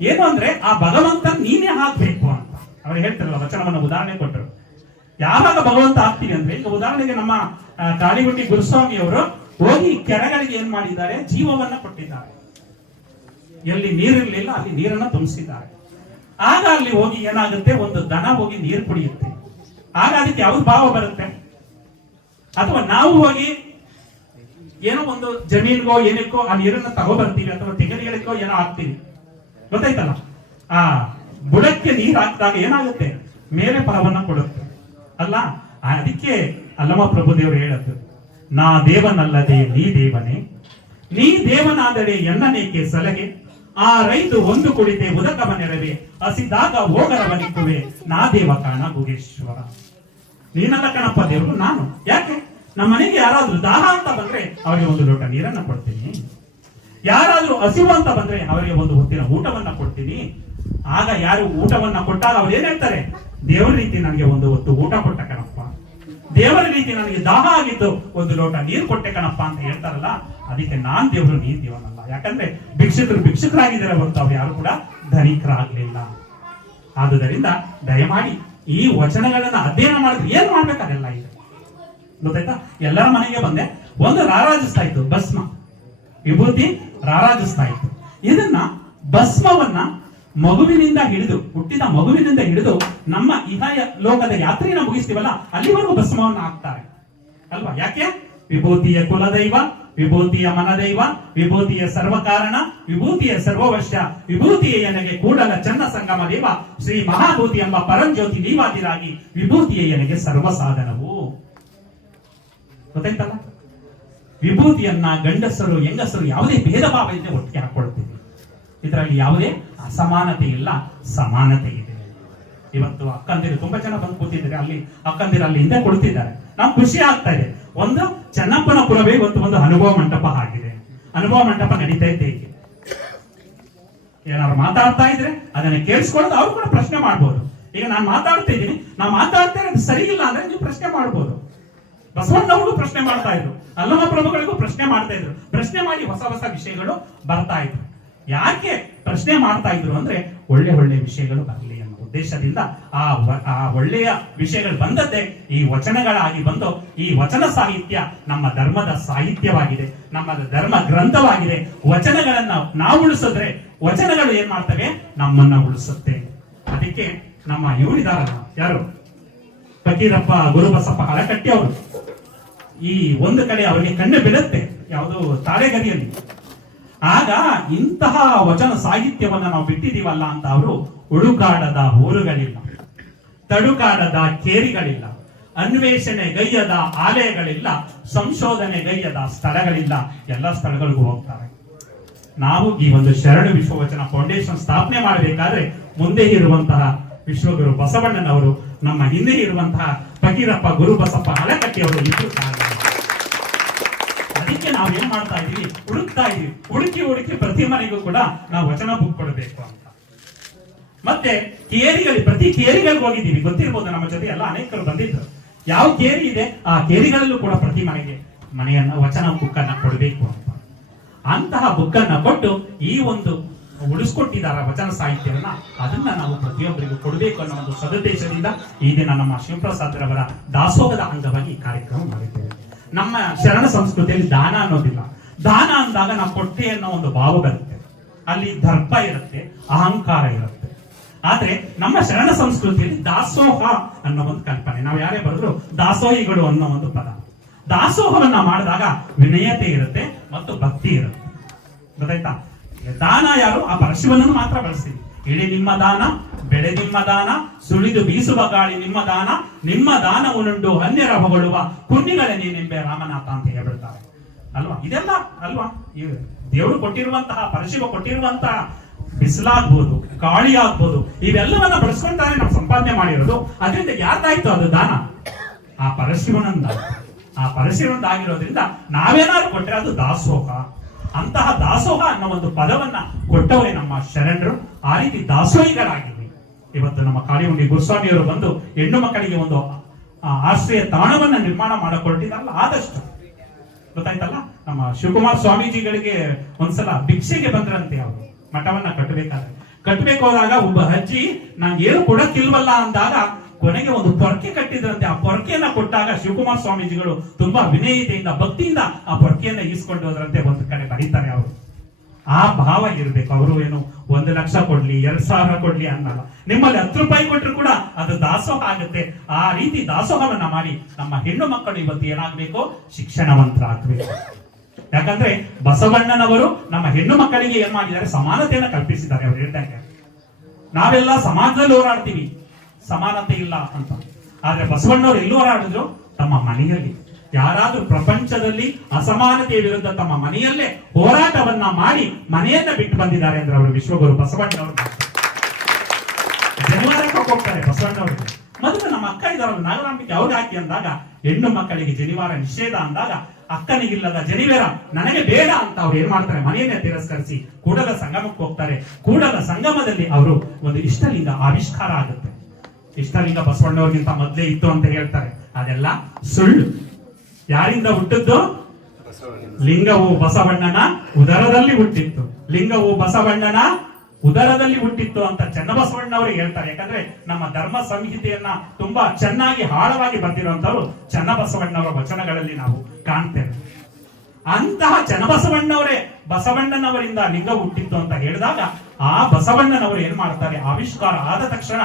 ಏನು ಅಂದ್ರೆ ಆ ಭಗವಂತ ನೀನೇ ಆಗ್ಬೇಕು ಅಂತ ಅವರು ಹೇಳ್ತಾರಲ್ಲ, ವಚನವನ್ನ ಉದಾಹರಣೆ ಕೊಟ್ಟರು. ಯಾವಾಗ ಭಗವಂತ ಆಗ್ತೀವಿ ಅಂದ್ರೆ, ಈಗ ಉದಾಹರಣೆಗೆ ನಮ್ಮ ಕಾಳಿಗುಂಡಿ ಗುರುಸ್ವಾಮಿ ಅವರು ಹೋಗಿ ಕೆರೆಗಳಿಗೆ ಏನ್ ಮಾಡಿದ್ದಾರೆ, ಜೀವವನ್ನ ಕೊಟ್ಟಿದ್ದಾರೆ. ಎಲ್ಲಿ ನೀರಿರ್ಲಿಲ್ಲ ಅಲ್ಲಿ ನೀರನ್ನ ತುಂಬಿಸಿದ್ದಾರೆ. ಆಗ ಅಲ್ಲಿ ಹೋಗಿ ಏನಾಗುತ್ತೆ, ಒಂದು ದನ ಹೋಗಿ ನೀರು ಕುಡಿಯುತ್ತೆ. ಆಗ ಅದಕ್ಕೆ ಯಾವ್ದು ಭಾವ ಬರುತ್ತೆ? ಅಥವಾ ನಾವು ಹೋಗಿ ಏನೋ ಒಂದು ಜಮೀನ್ಗೋ ಏನಕ್ಕೋ ಆ ನೀರನ್ನ ತಗೋಬರ್ತೀವಿ, ಅಥವಾ ತೆಗಲಿಗಳಿಗೋ ಏನೋ ಹಾಕ್ತೀವಿ, ಗೊತ್ತಾಯ್ತಲ್ಲ. ಆ ಬುಡಕ್ಕೆ ನೀರು ಹಾಕಿದಾಗ ಏನಾಗುತ್ತೆ, ಮೇಲೆ ಫಲವನ್ನ ಕೊಡುತ್ತೆ ಅಲ್ಲ. ಅದಕ್ಕೆ ಅಲ್ಲಮ ಪ್ರಭುದೇವರು ಹೇಳದ್ದು, ನಾ ದೇವನಲ್ಲದೆ ನೀ ದೇವನೇ, ನೀ ದೇವನಾದಡೆ ಎನ್ನನೇಕೆ ಸಲಹೆ, ಆ ರೈತು ಒಂದು ಕುಡಿತೆ ಉದಕವ ನೆರವೆ, ಹಸಿದಾಗ ಹೋಗರವನಿಕ್ಕುವೆ ನಾ ದೇವ ಕಾಣ ಗುಗೇಶ್ವರ. ನೀನಲ್ಲ ಕಣಪ್ಪ ದೇವರು, ನಾನು. ಯಾಕೆ? ನಮ್ಮ ಮನೆಗೆ ಯಾರಾದ್ರೂ ದಾಹ ಅಂತ ಬಂದ್ರೆ ಅವರಿಗೆ ಒಂದು ಲೋಟ ನೀರನ್ನ ಕೊಡ್ತೀನಿ, ಯಾರಾದ್ರೂ ಹಸಿವು ಅಂತ ಬಂದ್ರೆ ಅವರಿಗೆ ಒಂದು ಹೊತ್ತಿನ ಊಟವನ್ನ ಕೊಡ್ತೀನಿ. ಆಗ ಯಾರು ಊಟವನ್ನ ಕೊಟ್ಟಾಗ ಅವ್ರು ಏನ್ ಹೇಳ್ತಾರೆ, ದೇವರ ರೀತಿ ನನಗೆ ಒಂದು ಹೊತ್ತು ಊಟ ಕೊಟ್ಟ ಕಣಪ್ಪ, ದೇವರ ರೀತಿ ನನಗೆ ದಾಹ ಆಗಿದ್ದು ಒಂದು ಲೋಟ ನೀರು ಕೊಟ್ಟೆ ಕಣಪ್ಪ ಅಂತ ಹೇಳ್ತಾರಲ್ಲ. ಅದಕ್ಕೆ ನಾನ್ ದೇವರು, ನೀನ್ ದೇವನಲ್ಲ. ಯಾಕಂದ್ರೆ ಭಿಕ್ಷುಕರು ಭಿಕ್ಷುಕರಾಗಿದ್ದಾರೆ ಹೊರತು ಅವ್ರು ಯಾರು ಕೂಡ ಧನಿಕರಾಗ್ಲಿಲ್ಲ. ಆದುದರಿಂದ ದಯಮಾಡಿ ಈ ವಚನಗಳನ್ನ ಅಧ್ಯಯನ ಮಾಡಿದ್ರೆ ಏನ್ ಮಾಡ್ಬೇಕಾಗಲ್ಲ ಇದೆ, ಗೊತ್ತಾಯ್ತಾ? ಎಲ್ಲರ ಮನೆಗೆ ಬಂದೆ, ಒಂದು ರಾರಾಜಿಸ್ತಾ ಇತ್ತು ಭಸ್ಮ, ವಿಭೂತಿ ರಾರಾಜಿಸ್ತಾ ಇತ್ತು. ಇದನ್ನ ಭಸ್ಮವನ್ನ ಮಗುವಿನಿಂದ ಹಿಡಿದು, ಹುಟ್ಟಿದ ಮಗುವಿನಿಂದ ಹಿಡಿದು ನಮ್ಮ ಇಹ ಲೋಕದ ಯಾತ್ರೆಯನ್ನ ಮುಗಿಸ್ತೀವಲ್ಲ, ಅಲ್ಲಿವರೆಗೂ ಭಸ್ಮವನ್ನ ಹಾಕ್ತಾರೆ ಅಲ್ವಾ. ಯಾಕೆ? ವಿಭೂತಿಯ ಕುಲದೈವ, ವಿಭೂತಿಯ ಮನದೈವ, ವಿಭೂತಿಯ ಸರ್ವಕಾರಣ, ವಿಭೂತಿಯ ಸರ್ವವಶ್ಯ, ವಿಭೂತಿಯ ಎನಗೆ ಕೂಡಲ ಚನ್ನ ಸಂಗಮ ದೇವ, ಶ್ರೀ ಮಹಾಭೂತಿ ಎಂಬ ಪರಂಜ್ಯೋತಿ ನೀವಾದಿರಾಗಿ, ವಿಭೂತಿಯ ಎನಗೆ ಸರ್ವ ಸಾಧನವು. ಗೊತ್ತಾಯ್ತಲ್ಲ? ವಿಭೂತಿಯನ್ನ ಗಂಡಸರು ಹೆಂಗಸರು ಯಾವುದೇ ಭೇದ ಭಾವ ಇಲ್ಲದೆ ಒಟ್ಟಿಗೆ ಹಾಕೊಳ್ತೀವಿ. ಇದರಲ್ಲಿ ಯಾವುದೇ ಅಸಮಾನತೆ ಇಲ್ಲ, ಸಮಾನತೆ ಇದೆ. ಇವತ್ತು ಅಕ್ಕಂದಿರು ತುಂಬಾ ಜನ ಬಂದು ಕೂತಿದ್ದಾರೆ, ಅಲ್ಲಿ ಅಕ್ಕಂದಿರಲ್ಲಿ ಹಿಂದೆ ಕೊಡ್ತಿದ್ದಾರೆ. ನಮ್ಗೆ ಖುಷಿ ಆಗ್ತಾ ಇದೆ. ಒಂದು ಚೆನ್ನಪ್ಪನ ಪುರವೇ ಇವತ್ತು ಒಂದು ಅನುಭವ ಮಂಟಪ ಆಗಿದೆ. ಅನುಭವ ಮಂಟಪ ನಡೀತಾ ಇದ್ದೆ. ಏನಾದ್ರು ಮಾತಾಡ್ತಾ ಇದ್ರೆ ಅದನ್ನ ಕೇಳಿಸ್ಕೊಳ್ಳೋದು, ಅವ್ರು ಕೂಡ ಪ್ರಶ್ನೆ ಮಾಡ್ಬೋದು. ಈಗ ನಾನು ಮಾತಾಡ್ತಾ ಇದ್ದೀನಿ, ನಾವು ಮಾತಾಡ್ತಾ ಇರೋದು ಸರಿ ಇಲ್ಲ ಅಂದ್ರೆ ನೀವು ಪ್ರಶ್ನೆ ಮಾಡ್ಬೋದು. ಬಸವಣ್ಣವ್ರಿಗೂ ಪ್ರಶ್ನೆ ಮಾಡ್ತಾ ಇದ್ರು, ಅಲ್ಲಮ ಪ್ರಭುಗಳಿಗೂ ಪ್ರಶ್ನೆ ಮಾಡ್ತಾ ಇದ್ರು. ಪ್ರಶ್ನೆ ಮಾಡಿ ಹೊಸ ಹೊಸ ವಿಷಯಗಳು ಬರ್ತಾ ಇದ್ರು. ಯಾಕೆ ಪ್ರಶ್ನೆ ಮಾಡ್ತಾ ಇದ್ರು ಅಂದ್ರೆ, ಒಳ್ಳೆ ಒಳ್ಳೆ ವಿಷಯಗಳು ಬರಲಿ ಅನ್ನೋ ಉದ್ದೇಶದಿಂದ ಆ ಒಳ್ಳೆಯ ವಿಷಯಗಳು ಬಂದದ್ದೇ ಈ ವಚನಗಳಾಗಿ ಬಂದು, ಈ ವಚನ ಸಾಹಿತ್ಯ ನಮ್ಮ ಧರ್ಮದ ಸಾಹಿತ್ಯವಾಗಿದೆ, ನಮ್ಮ ಧರ್ಮ ಗ್ರಂಥವಾಗಿದೆ. ವಚನಗಳನ್ನ ನಾವು ಉಳಿಸಿದ್ರೆ ವಚನಗಳು ಏನ್ ಮಾಡ್ತವೆ, ನಮ್ಮನ್ನ ಉಳಿಸುತ್ತೆ. ಅದಕ್ಕೆ ನಮ್ಮ ಇವರಿದಾರಲ್ಲ, ಯಾರು ಫಕೀರಪ್ಪ ಗುರುಬಸಪ್ಪ ಹಳಕಟ್ಟಿ ಅವರು, ಈ ಒಂದು ಕಡೆ ಅವರಿಗೆ ಕಣ್ಣು ಬೀಳುತ್ತೆ, ಯಾವುದು ತಾಳೆಗರಿಯಲ್ಲಿ. ಆಗ ಇಂತಹ ವಚನ ಸಾಹಿತ್ಯವನ್ನ ನಾವು ಬಿಟ್ಟಿದೀವಲ್ಲ ಅಂತ ಅವರು, ಹುಡುಕಾಡದ ಊರುಗಳಿಲ್ಲ, ತಡುಕಾಡದ ಕೇರಿಗಳಿಲ್ಲ, ಅನ್ವೇಷಣೆ ಗೈಯದ ಆಲಯಗಳಿಲ್ಲ, ಸಂಶೋಧನೆ ಗೈಯದ ಸ್ಥಳಗಳಿಲ್ಲ, ಎಲ್ಲ ಸ್ಥಳಗಳಿಗೂ ಹೋಗ್ತಾರೆ. ನಾವು ಈ ಒಂದು ಶರಣ ವಿಶ್ವವಚನ ಫೌಂಡೇಶನ್ ಸ್ಥಾಪನೆ ಮಾಡಬೇಕಾದ್ರೆ ಮುಂದೆ ಇರುವಂತಹ ವಿಶ್ವಗುರು ಬಸವಣ್ಣನವರು, ನಮ್ಮ ಹಿಂದೆ ಇರುವಂತಹ ಫಕೀರಪ್ಪ ಗುರುಬಸಪ್ಪ ಹಳಕಟ್ಟಿ ಅವರು ಇಬ್ಬರು ಕಾರಣ. ಅದಕ್ಕೆ ನಾವು ಏನ್ ಮಾಡ್ತಾ ಇದೀವಿ, ಹುಡುಕ್ತಾ ಇದೀವಿ. ಹುಡುಕಿ ಪ್ರತಿ ಮನೆಗೂ ಕೂಡ ನಾವು ವಚನ ಬುಕ್ ಕೊಡಬೇಕು ಅಂತ. ಮತ್ತೆ ಪ್ರತಿ ಕೇರಿಗಳಿಗೆ ಹೋಗಿದ್ದೀವಿ, ಗೊತ್ತಿರ್ಬೋದು ನಮ್ಮ ಜೊತೆ ಎಲ್ಲ ಅನೇಕರು ಬಂದಿದ್ರು. ಯಾವ ಕೇರಿ ಇದೆ ಆ ಕೇರಿಗಳಲ್ಲೂ ಕೂಡ ಪ್ರತಿ ಮನೆಯನ್ನ ವಚನ ಬುಕ್ ಅನ್ನ ಕೊಡಬೇಕು ಅಂತ. ಅಂತಹ ಬುಕ್ ಅನ್ನ ಕೊಟ್ಟು ಈ ಒಂದು ಉಳಿಸ್ಕೊಟ್ಟಿದ್ದಾರೆ ವಚನ ಸಾಹಿತ್ಯವನ್ನ, ಅದನ್ನ ನಾವು ಪ್ರತಿಯೊಬ್ಬರಿಗೂ ಕೊಡಬೇಕು ಅನ್ನೋ ಒಂದು ಸದುದ್ದೇಶದಿಂದ ಈ ದಿನ ನಮ್ಮ ಶಿವಪ್ರಸಾದ್ ರವರ ದಾಸೋಹದ ಅಂಗವಾಗಿ ಈ ಕಾರ್ಯಕ್ರಮ ಮಾಡಿದ್ದೇವೆ. ನಮ್ಮ ಶರಣ ಸಂಸ್ಕೃತಿಯಲ್ಲಿ ದಾನ ಅನ್ನೋದಿಲ್ಲ. ದಾನ ಅಂದಾಗ ನಾವು ಕೊಟ್ಟೆ ಅನ್ನೋ ಒಂದು ಭಾವ ಬರುತ್ತೆ, ಅಲ್ಲಿ ದರ್ಪ ಇರುತ್ತೆ, ಅಹಂಕಾರ ಇರುತ್ತೆ. ಆದ್ರೆ ನಮ್ಮ ಶರಣ ಸಂಸ್ಕೃತಿಯಲ್ಲಿ ದಾಸೋಹ ಅನ್ನೋ ಒಂದು ಕಲ್ಪನೆ, ನಾವು ಯಾರೇ ಬರೆದ್ರು ದಾಸೋಹಿಗಳು ಅನ್ನೋ ಒಂದು ಪದ. ದಾಸೋಹವನ್ನ ಮಾಡಿದಾಗ ವಿನಯತೆ ಇರುತ್ತೆ ಮತ್ತು ಭಕ್ತಿ ಇರುತ್ತೆ. ಗೊತ್ತಾಯ್ತಾ? ದಾನ ಯಾರು? ಆ ಪರಶಿವನನ್ನು ಮಾತ್ರ ಬಳಸ್ತೀವಿ. ಇಳಿ ನಿಮ್ಮ ದಾನ, ಬೆಳೆ ನಿಮ್ಮ ದಾನ, ಸುಳಿದು ಬೀಸುವ ಗಾಳಿ ನಿಮ್ಮ ದಾನ, ನಿಮ್ಮ ದಾನವನ್ನುಂಡು ಅನ್ಯರ ಹೊಗಳುವ ಪುಣ್ಯಗಳೇ ನೀನೆಂಬೆ ರಾಮನಾಥ ಅಂತ ಹೇಳ್ಬಿಡ್ತಾರೆ ಅಲ್ವಾ? ಇದೆಲ್ಲ ಅಲ್ವಾ ದೇವರು ಕೊಟ್ಟಿರುವಂತಹ, ಪರಶಿವ ಕೊಟ್ಟಿರುವಂತಹ ಬಿಸಿಲಾಗ್ಬೋದು, ಗಾಳಿ ಆಗ್ಬೋದು, ಇವೆಲ್ಲವನ್ನ ಬಳಸ್ಕೊಂತಾನೆ ನಾವು ಸಂಪಾದನೆ ಮಾಡಿರೋದು. ಅದರಿಂದ ಯಾರ್ದಾಯ್ತು ಅದು ದಾನ? ಆ ಪರಶಿವನಂದ. ಆ ಪರಶಿವನದಾಗಿರೋದ್ರಿಂದ ನಾವೇನಾದ್ರು ಕೊಟ್ಟರೆ ಅದು ದಾಸೋಹ. ಅಂತಹ ದಾಸೋಹ ಅನ್ನೋ ಒಂದು ಪದವನ್ನ ಕೊಟ್ಟವರೇ ನಮ್ಮ ಶರಣರು. ಆ ರೀತಿ ದಾಸೋಹಿಗಳಾಗಿವೆ. ಇವತ್ತು ನಮ್ಮ ಕಾಳಿಹುಂಡಿ ಗುರುಸ್ವಾಮಿಯವರು ಬಂದು ಹೆಣ್ಣು ಮಕ್ಕಳಿಗೆ ಒಂದು ಆಶ್ರಯ ತಾಣವನ್ನ ನಿರ್ಮಾಣ ಮಾಡಿಕೊಟ್ಟಿದ್ದಾರಲ್ಲ, ಆದಷ್ಟು ಗೊತ್ತಾಯ್ತಲ್ಲ. ನಮ್ಮ ಶಿವಕುಮಾರ ಸ್ವಾಮೀಜಿಗಳಿಗೆ ಒಂದ್ಸಲ ಭಿಕ್ಷೆಗೆ ಬಂದ್ರಂತೆ ಅವರು ಮಠವನ್ನ ಕಟ್ಟಬೇಕು ಹೋದಾಗ ಒಬ್ಬ ಅಜ್ಜಿ ನಾನು ಏನು ಕೊಡಕ್ಕಿಲ್ವಲ್ಲ ಅಂದಾಗ ಕೊನೆಗೆ ಒಂದು ಪೊರ್ಕೆ ಕಟ್ಟಿದ್ರಂತೆ. ಆ ಪೊರ್ಕೆಯನ್ನ ಕೊಟ್ಟಾಗ ಶಿವಕುಮಾರ ಸ್ವಾಮೀಜಿಗಳು ತುಂಬಾ ವಿನಯತೆಯಿಂದ, ಭಕ್ತಿಯಿಂದ ಆ ಪೊರ್ಕೆಯನ್ನ ಈಸ್ಕೊಂಡು ಹೋದ್ರಂತೆ. ಒಂದು ಕಡೆ ಬರೀತಾರೆ ಅವರು. ಆ ಭಾವ ಇರ್ಬೇಕು. ಅವರು ಏನು 1 ಲಕ್ಷ ಕೊಡ್ಲಿ, 2,000 ಕೊಡ್ಲಿ ಅನ್ನಲ್ಲ. ನಿಮ್ಮಲ್ಲಿ 10 ರೂಪಾಯಿ ಕೊಟ್ಟರು ಕೂಡ ಅದು ದಾಸೋಹ ಆಗುತ್ತೆ. ಆ ರೀತಿ ದಾಸೋಹವನ್ನ ಮಾಡಿ ನಮ್ಮ ಹೆಣ್ಣು ಮಕ್ಕಳು ಇವತ್ತು ಏನಾಗಬೇಕು? ಶಿಕ್ಷಣವಂತರಾಗಬೇಕು. ಯಾಕಂದ್ರೆ ಬಸವಣ್ಣನವರು ನಮ್ಮ ಹೆಣ್ಣು ಮಕ್ಕಳಿಗೆ ಏನ್ ಮಾಡಿದ್ದಾರೆ? ಸಮಾನತೆಯನ್ನ ಕಲ್ಪಿಸಿದ್ದಾರೆ. ಅವ್ರು ಹೇಳ್ದಂಗೆ ನಾವೆಲ್ಲ ಸಮಾಜದಲ್ಲಿ ಹೋರಾಡ್ತೀವಿ, ಸಮಾನತೆ ಇಲ್ಲ ಅಂತ. ಆದ್ರೆ ಬಸವಣ್ಣವರು ಎಲ್ಲೂ ಹೋರಾಡಿದ್ರು? ತಮ್ಮ ಮನೆಯಲ್ಲಿ. ಯಾರಾದ್ರೂ ಪ್ರಪಂಚದಲ್ಲಿ ಅಸಮಾನತೆಯ ವಿರುದ್ಧ ತಮ್ಮ ಮನೆಯಲ್ಲೇ ಹೋರಾಟವನ್ನ ಮಾಡಿ ಮನೆಯನ್ನ ಬಿಟ್ಟು ಬಂದಿದ್ದಾರೆ ಅಂದ್ರೆ ಅವರು ವಿಶ್ವಗುರು ಬಸವಣ್ಣವರು. ಜನಿವಾರಕ್ಕೆ ಹೋಗ್ತಾರೆ ಬಸವಣ್ಣವರು. ಮೊದಲು ನಮ್ಮ ಅಕ್ಕ ಇದಾರಲ್ಲ ನಾಗರಾಂಬಿಕೆ, ಅವ್ರಿಗೆ ಹಾಕಿ ಅಂದಾಗ ಹೆಣ್ಣು ಮಕ್ಕಳಿಗೆ ಜನಿವಾರ ನಿಷೇಧ ಅಂದಾಗ ಅಕ್ಕನಿಗಿಲ್ಲದ ಜನಿವೇರ ನನಗೆ ಬೇಡ ಅಂತ ಅವ್ರು ಏನ್ ಮಾಡ್ತಾರೆ? ಮನೆಯನ್ನೇ ತಿರಸ್ಕರಿಸಿ ಕೂಡಲ ಸಂಗಮಕ್ಕೆ ಹೋಗ್ತಾರೆ. ಕೂಡಲ ಸಂಗಮದಲ್ಲಿ ಅವರು ಒಂದು ಇಷ್ಟಲಿಂಗ ಆವಿಷ್ಕಾರ ಆಗುತ್ತೆ. ಇಷ್ಟಲಿಂಗ ಬಸವಣ್ಣವ್ರಿಗಿಂತ ಮೊದಲೇ ಇತ್ತು ಅಂತ ಹೇಳ್ತಾರೆ. ಅದೆಲ್ಲ ಸುಳ್ಳು. ಯಾರಿಂದ ಹುಟ್ಟಿದ್ದು? ಲಿಂಗವು ಬಸವಣ್ಣನ ಉದರದಲ್ಲಿ ಹುಟ್ಟಿತ್ತು. ಲಿಂಗವು ಬಸವಣ್ಣನ ಉದರದಲ್ಲಿ ಹುಟ್ಟಿತ್ತು ಅಂತ ಚನ್ನಬಸವಣ್ಣವರಿಗೆ ಹೇಳ್ತಾರೆ. ಯಾಕಂದ್ರೆ ನಮ್ಮ ಧರ್ಮ ಸಂಹಿತೆಯನ್ನ ತುಂಬಾ ಚೆನ್ನಾಗಿ ಆಳವಾಗಿ ಬಂದಿರುವಂತವ್ರು ಚನ್ನಬಸವಣ್ಣವರ ವಚನಗಳಲ್ಲಿ ನಾವು ಕಾಣ್ತೇವೆ. ಅಂತಹ ಚನ್ನಬಸವಣ್ಣವರೇ ಬಸವಣ್ಣನವರಿಂದ ಲಿಂಗ ಹುಟ್ಟಿತ್ತು ಅಂತ ಹೇಳಿದಾಗ ಆ ಬಸವಣ್ಣನವರು ಏನ್ ಮಾಡ್ತಾರೆ? ಆವಿಷ್ಕಾರ ಆದ ತಕ್ಷಣ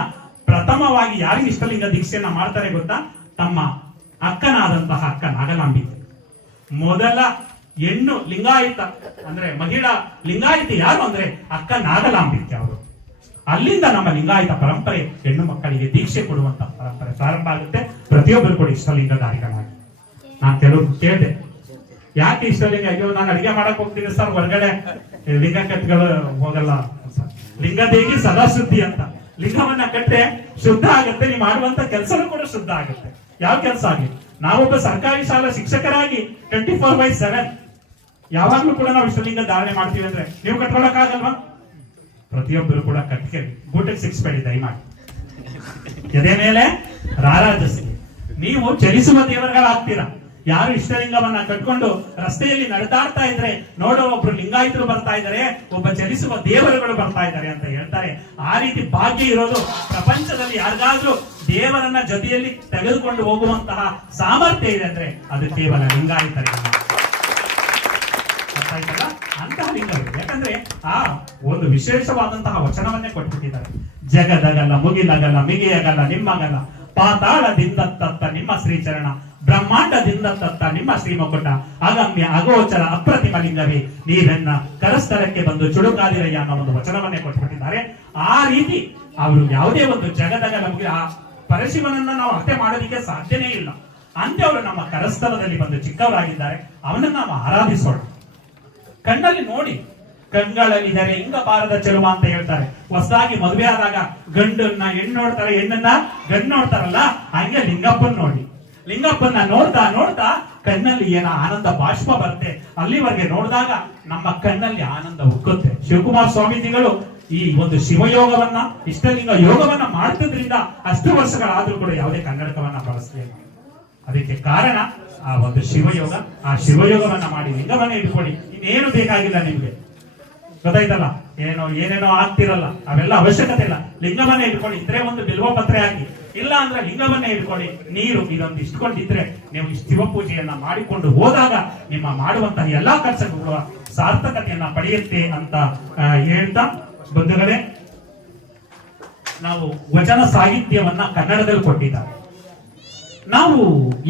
ಪ್ರಥಮವಾಗಿ ಯಾರಿಗೆ ಇಷ್ಟಲಿಂಗ ದೀಕ್ಷೆಯನ್ನ ಮಾಡ್ತಾರೆ ಗೊತ್ತಾ? ತಮ್ಮ ಅಕ್ಕನಾದಂತಹ ಅಕ್ಕ ನಾಗಲಾಂಬಿಕೆ. ಮೊದಲ ಹೆಣ್ಣು ಲಿಂಗಾಯತ ಅಂದ್ರೆ ಮಹಿಳಾ ಲಿಂಗಾಯತ ಯಾರು ಅಂದ್ರೆ ಅಕ್ಕ ನಾಗಲಾಂಬಿಕೆ ಅವರು. ಅಲ್ಲಿಂದ ನಮ್ಮ ಲಿಂಗಾಯತ ಪರಂಪರೆ ಹೆಣ್ಣು ಮಕ್ಕಳಿಗೆ ದೀಕ್ಷೆ ಕೊಡುವಂತ ಪರಂಪರೆ ಪ್ರಾರಂಭ ಆಗುತ್ತೆ. ಪ್ರತಿಯೊಬ್ಬರು ಕೂಡ ಇಷ್ಟಲಿಂಗಧಾರಿಗಳಾಗಿ. ನಾನು ಕೆಲವು ಕೇಳಿದೆ, ಯಾಕೆ ಇಷ್ಟಲಿಂಗ? ಅಯ್ಯೋ ನಾನು ಅಡಿಗೆ ಮಾಡಕ್ ಹೋಗ್ತೀನಿ ಸರ್, ಹೊರಗಡೆ ಲಿಂಗ ಕಟ್ಗಳು ಹೋಗಲ್ಲ. ಲಿಂಗದೇಗಿ ಸದಾ ಶುದ್ಧಿ ಅಂತ. ಲಿಂಗವನ್ನ ಕಟ್ಟೆ ಶುದ್ಧ ಆಗುತ್ತೆ, ನೀವು ಮಾಡುವಂತ ಕೆಲಸನೂ ಕೂಡ ಶುದ್ಧ ಆಗುತ್ತೆ. ಯಾವ ಕೆಲಸ ಆಗಲಿ. ನಾವೊಬ್ಬ ಸರ್ಕಾರಿ ಶಾಲಾ ಶಿಕ್ಷಕರಾಗಿ 24/7 ಯಾವಾಗ್ಲೂ ಕೂಡ ನಾವು ಇಷ್ಟಲಿಂಗ ಧಾರಣೆ ಮಾಡ್ತೀವಿ ಅಂದ್ರೆ ನೀವು ಕಟ್ಕೊಳಕ್ ಆಗಲ್ವಾ? ಪ್ರತಿಯೊಬ್ಬರು ಕೂಡ ಕಟ್ಕೇಳಿ. ಗೂಟಕ್ಕೆ ಸಿಕ್ಸ್ಬೇಡಿ ದಯಮಾಡಿ. ಎದೆ ಮೇಲೆ ರಾರಾಜಿಸಿ. ನೀವು ಚಲಿಸುವ ದೇವರುಗಳಾಗ್ತೀರಾ. ಯಾರು ಇಷ್ಟಲಿಂಗವನ್ನ ಕಟ್ಕೊಂಡು ರಸ್ತೆಯಲ್ಲಿ ನಡೆದಾಡ್ತಾ ಇದ್ರೆ ನೋಡೋ ಒಬ್ರು ಲಿಂಗಾಯತರು ಬರ್ತಾ ಇದ್ದಾರೆ, ಒಬ್ಬ ಚಲಿಸುವ ದೇವರುಗಳು ಬರ್ತಾ ಇದ್ದಾರೆ ಅಂತ ಹೇಳ್ತಾರೆ. ಆ ರೀತಿ ಭಾಗ್ಯ ಇರೋದು ಪ್ರಪಂಚದಲ್ಲಿ ಯಾರಿಗಾದ್ರೂ ದೇವರನ್ನ ಜೊತೆಯಲ್ಲಿ ತೆಗೆದುಕೊಂಡು ಹೋಗುವಂತಹ ಸಾಮರ್ಥ್ಯ ಇದೆ ಅಂದ್ರೆ ಅದು ಕೇವಲ ಲಿಂಗಾಯತರಿಗೆ. ಅಂತಹ ಲಿಂಗಗಳು. ಯಾಕಂದ್ರೆ ಆ ಒಂದು ವಿಶೇಷವಾದಂತಹ ವಚನವನ್ನೇ ಕೊಟ್ಬಿಟ್ಟಿದ್ದಾರೆ. ಜಗದಗಲ ಮುಗಿಲಗಲ ಮಿಗಿಯಗಲ ನಿಮ್ಮಗಲ, ಪಾತಾಳದಿಂದ ತತ್ತ ನಿಮ್ಮ ಶ್ರೀಚರಣ, ಬ್ರಹ್ಮಾಂಡದಿಂದ ತತ್ತ ನಿಮ್ಮ ಶ್ರೀಮಕುಟ, ಅಗಮ್ಯ ಅಗೋಚರ ಅಪ್ರತಿಮ ಲಿಂಗವೇ ನೀವೆನ್ನ ಕರಸ್ಥಳಕ್ಕೆ ಬಂದು ಚುಡುಕಾದಿರಯ್ಯ ಅನ್ನೋ ಒಂದು ವಚನವನ್ನೇ ಕೊಟ್ಬಿಟ್ಟಿದ್ದಾರೆ. ಆ ರೀತಿ ಅವರು ಯಾವುದೇ ಒಂದು ಜಗದಗಲ ಮುಗಿ ಆ ಪರಶಿವನನ್ನ ನಾವು ಅರ್ಥ ಮಾಡೋದಿಕ್ಕೆ ಸಾಧ್ಯನೇ ಇಲ್ಲ. ಅಂತೆ ಅವರು ನಮ್ಮ ಕರಸ್ಥಳದಲ್ಲಿ ಬಂದು ಚಿಕ್ಕವರಾಗಿದ್ದಾರೆ. ಅವನನ್ನ ನಾವು ಆರಾಧಿಸೋಣ. ಕಣ್ಣಲ್ಲಿ ನೋಡಿ, ಕಣ್ಗಳಲ್ಲಿದ್ದಾರೆ ಹಿಂಗ ಬಾರದ ಚೆಲುವ ಅಂತ ಹೇಳ್ತಾರೆ. ಹೊಸದಾಗಿ ಮದುವೆ ಆದಾಗ ಗಂಡನ್ನ ಹೆಣ್ಣು ನೋಡ್ತಾರೆ, ಹೆಣ್ಣನ್ನ ಗಂಡು ನೋಡ್ತಾರಲ್ಲ, ಹಂಗೆ ಲಿಂಗಪ್ಪನ್ ನೋಡಿ. ಲಿಂಗಪ್ಪನ ನೋಡ್ತಾ ನೋಡ್ತಾ ಕಣ್ಣಲ್ಲಿ ಏನ ಆನಂದ ಬಾಷ್ಪ ಬರುತ್ತೆ. ಅಲ್ಲಿವರೆಗೆ ನೋಡಿದಾಗ ನಮ್ಮ ಕಣ್ಣಲ್ಲಿ ಆನಂದ ಉಕ್ಕುತ್ತೆ. ಶಿವಕುಮಾರ ಸ್ವಾಮೀಜಿಗಳು ಈ ಒಂದು ಶಿವಯೋಗವನ್ನ, ಇಷ್ಟಲಿಂಗ ಯೋಗವನ್ನ ಮಾಡ್ತಿದ್ರಿಂದ ಅಷ್ಟು ವರ್ಷಗಳಾದ್ರೂ ಕೂಡ ಯಾವುದೇ ಕನ್ನಡಕವನ್ನ ಬಳಸಲಿಲ್ಲ. ಅದಕ್ಕೆ ಕಾರಣ ಆ ಒಂದು ಶಿವಯೋಗ. ಆ ಶಿವಯೋಗವನ್ನ ಮಾಡಿ ಲಿಂಗವನ್ನ ಇಟ್ಕೊಳ್ಳಿ. ಇನ್ನೇನು ಬೇಕಾಗಿಲ್ಲ ನಿಮ್ಗೆ. ಗೊತ್ತಾಯ್ತಲ್ಲ? ಏನೇನೋ ಆಗ್ತಿರಲ್ಲ, ಅವೆಲ್ಲ ಅವಶ್ಯಕತೆ ಇಲ್ಲ. ಲಿಂಗವನ್ನೇ ಇಟ್ಕೊಳ್ಳಿ. ಇದ್ರೆ ಒಂದು ಬಿಲ್ವ ಪತ್ರೆ ಹಾಕಿ, ಇಲ್ಲ ಅಂದ್ರೆ ಲಿಂಗವನ್ನೇ ಇಟ್ಕೊಳ್ಳಿ. ನೀರು ಇದೊಂದು ಇಟ್ಕೊಂಡಿದ್ರೆ ನೀವು ಶಿವ ಪೂಜೆಯನ್ನ ಮಾಡಿಕೊಂಡು ಹೋದಾಗ ನಿಮ್ಮ ಮಾಡುವಂತಹ ಎಲ್ಲಾ ಕೆಲಸಗಳು ಸಾರ್ಥಕತೆಯನ್ನ ಪಡೆಯುತ್ತೆ ಅಂತ ಹೇಳ್ತಾ ಬಂಧುಗಳೇ, ನಾವು ವಚನ ಸಾಹಿತ್ಯವನ್ನ ಕನ್ನಡದಲ್ಲಿ ಕೊಟ್ಟಿದ್ದಾರೆ. ನಾವು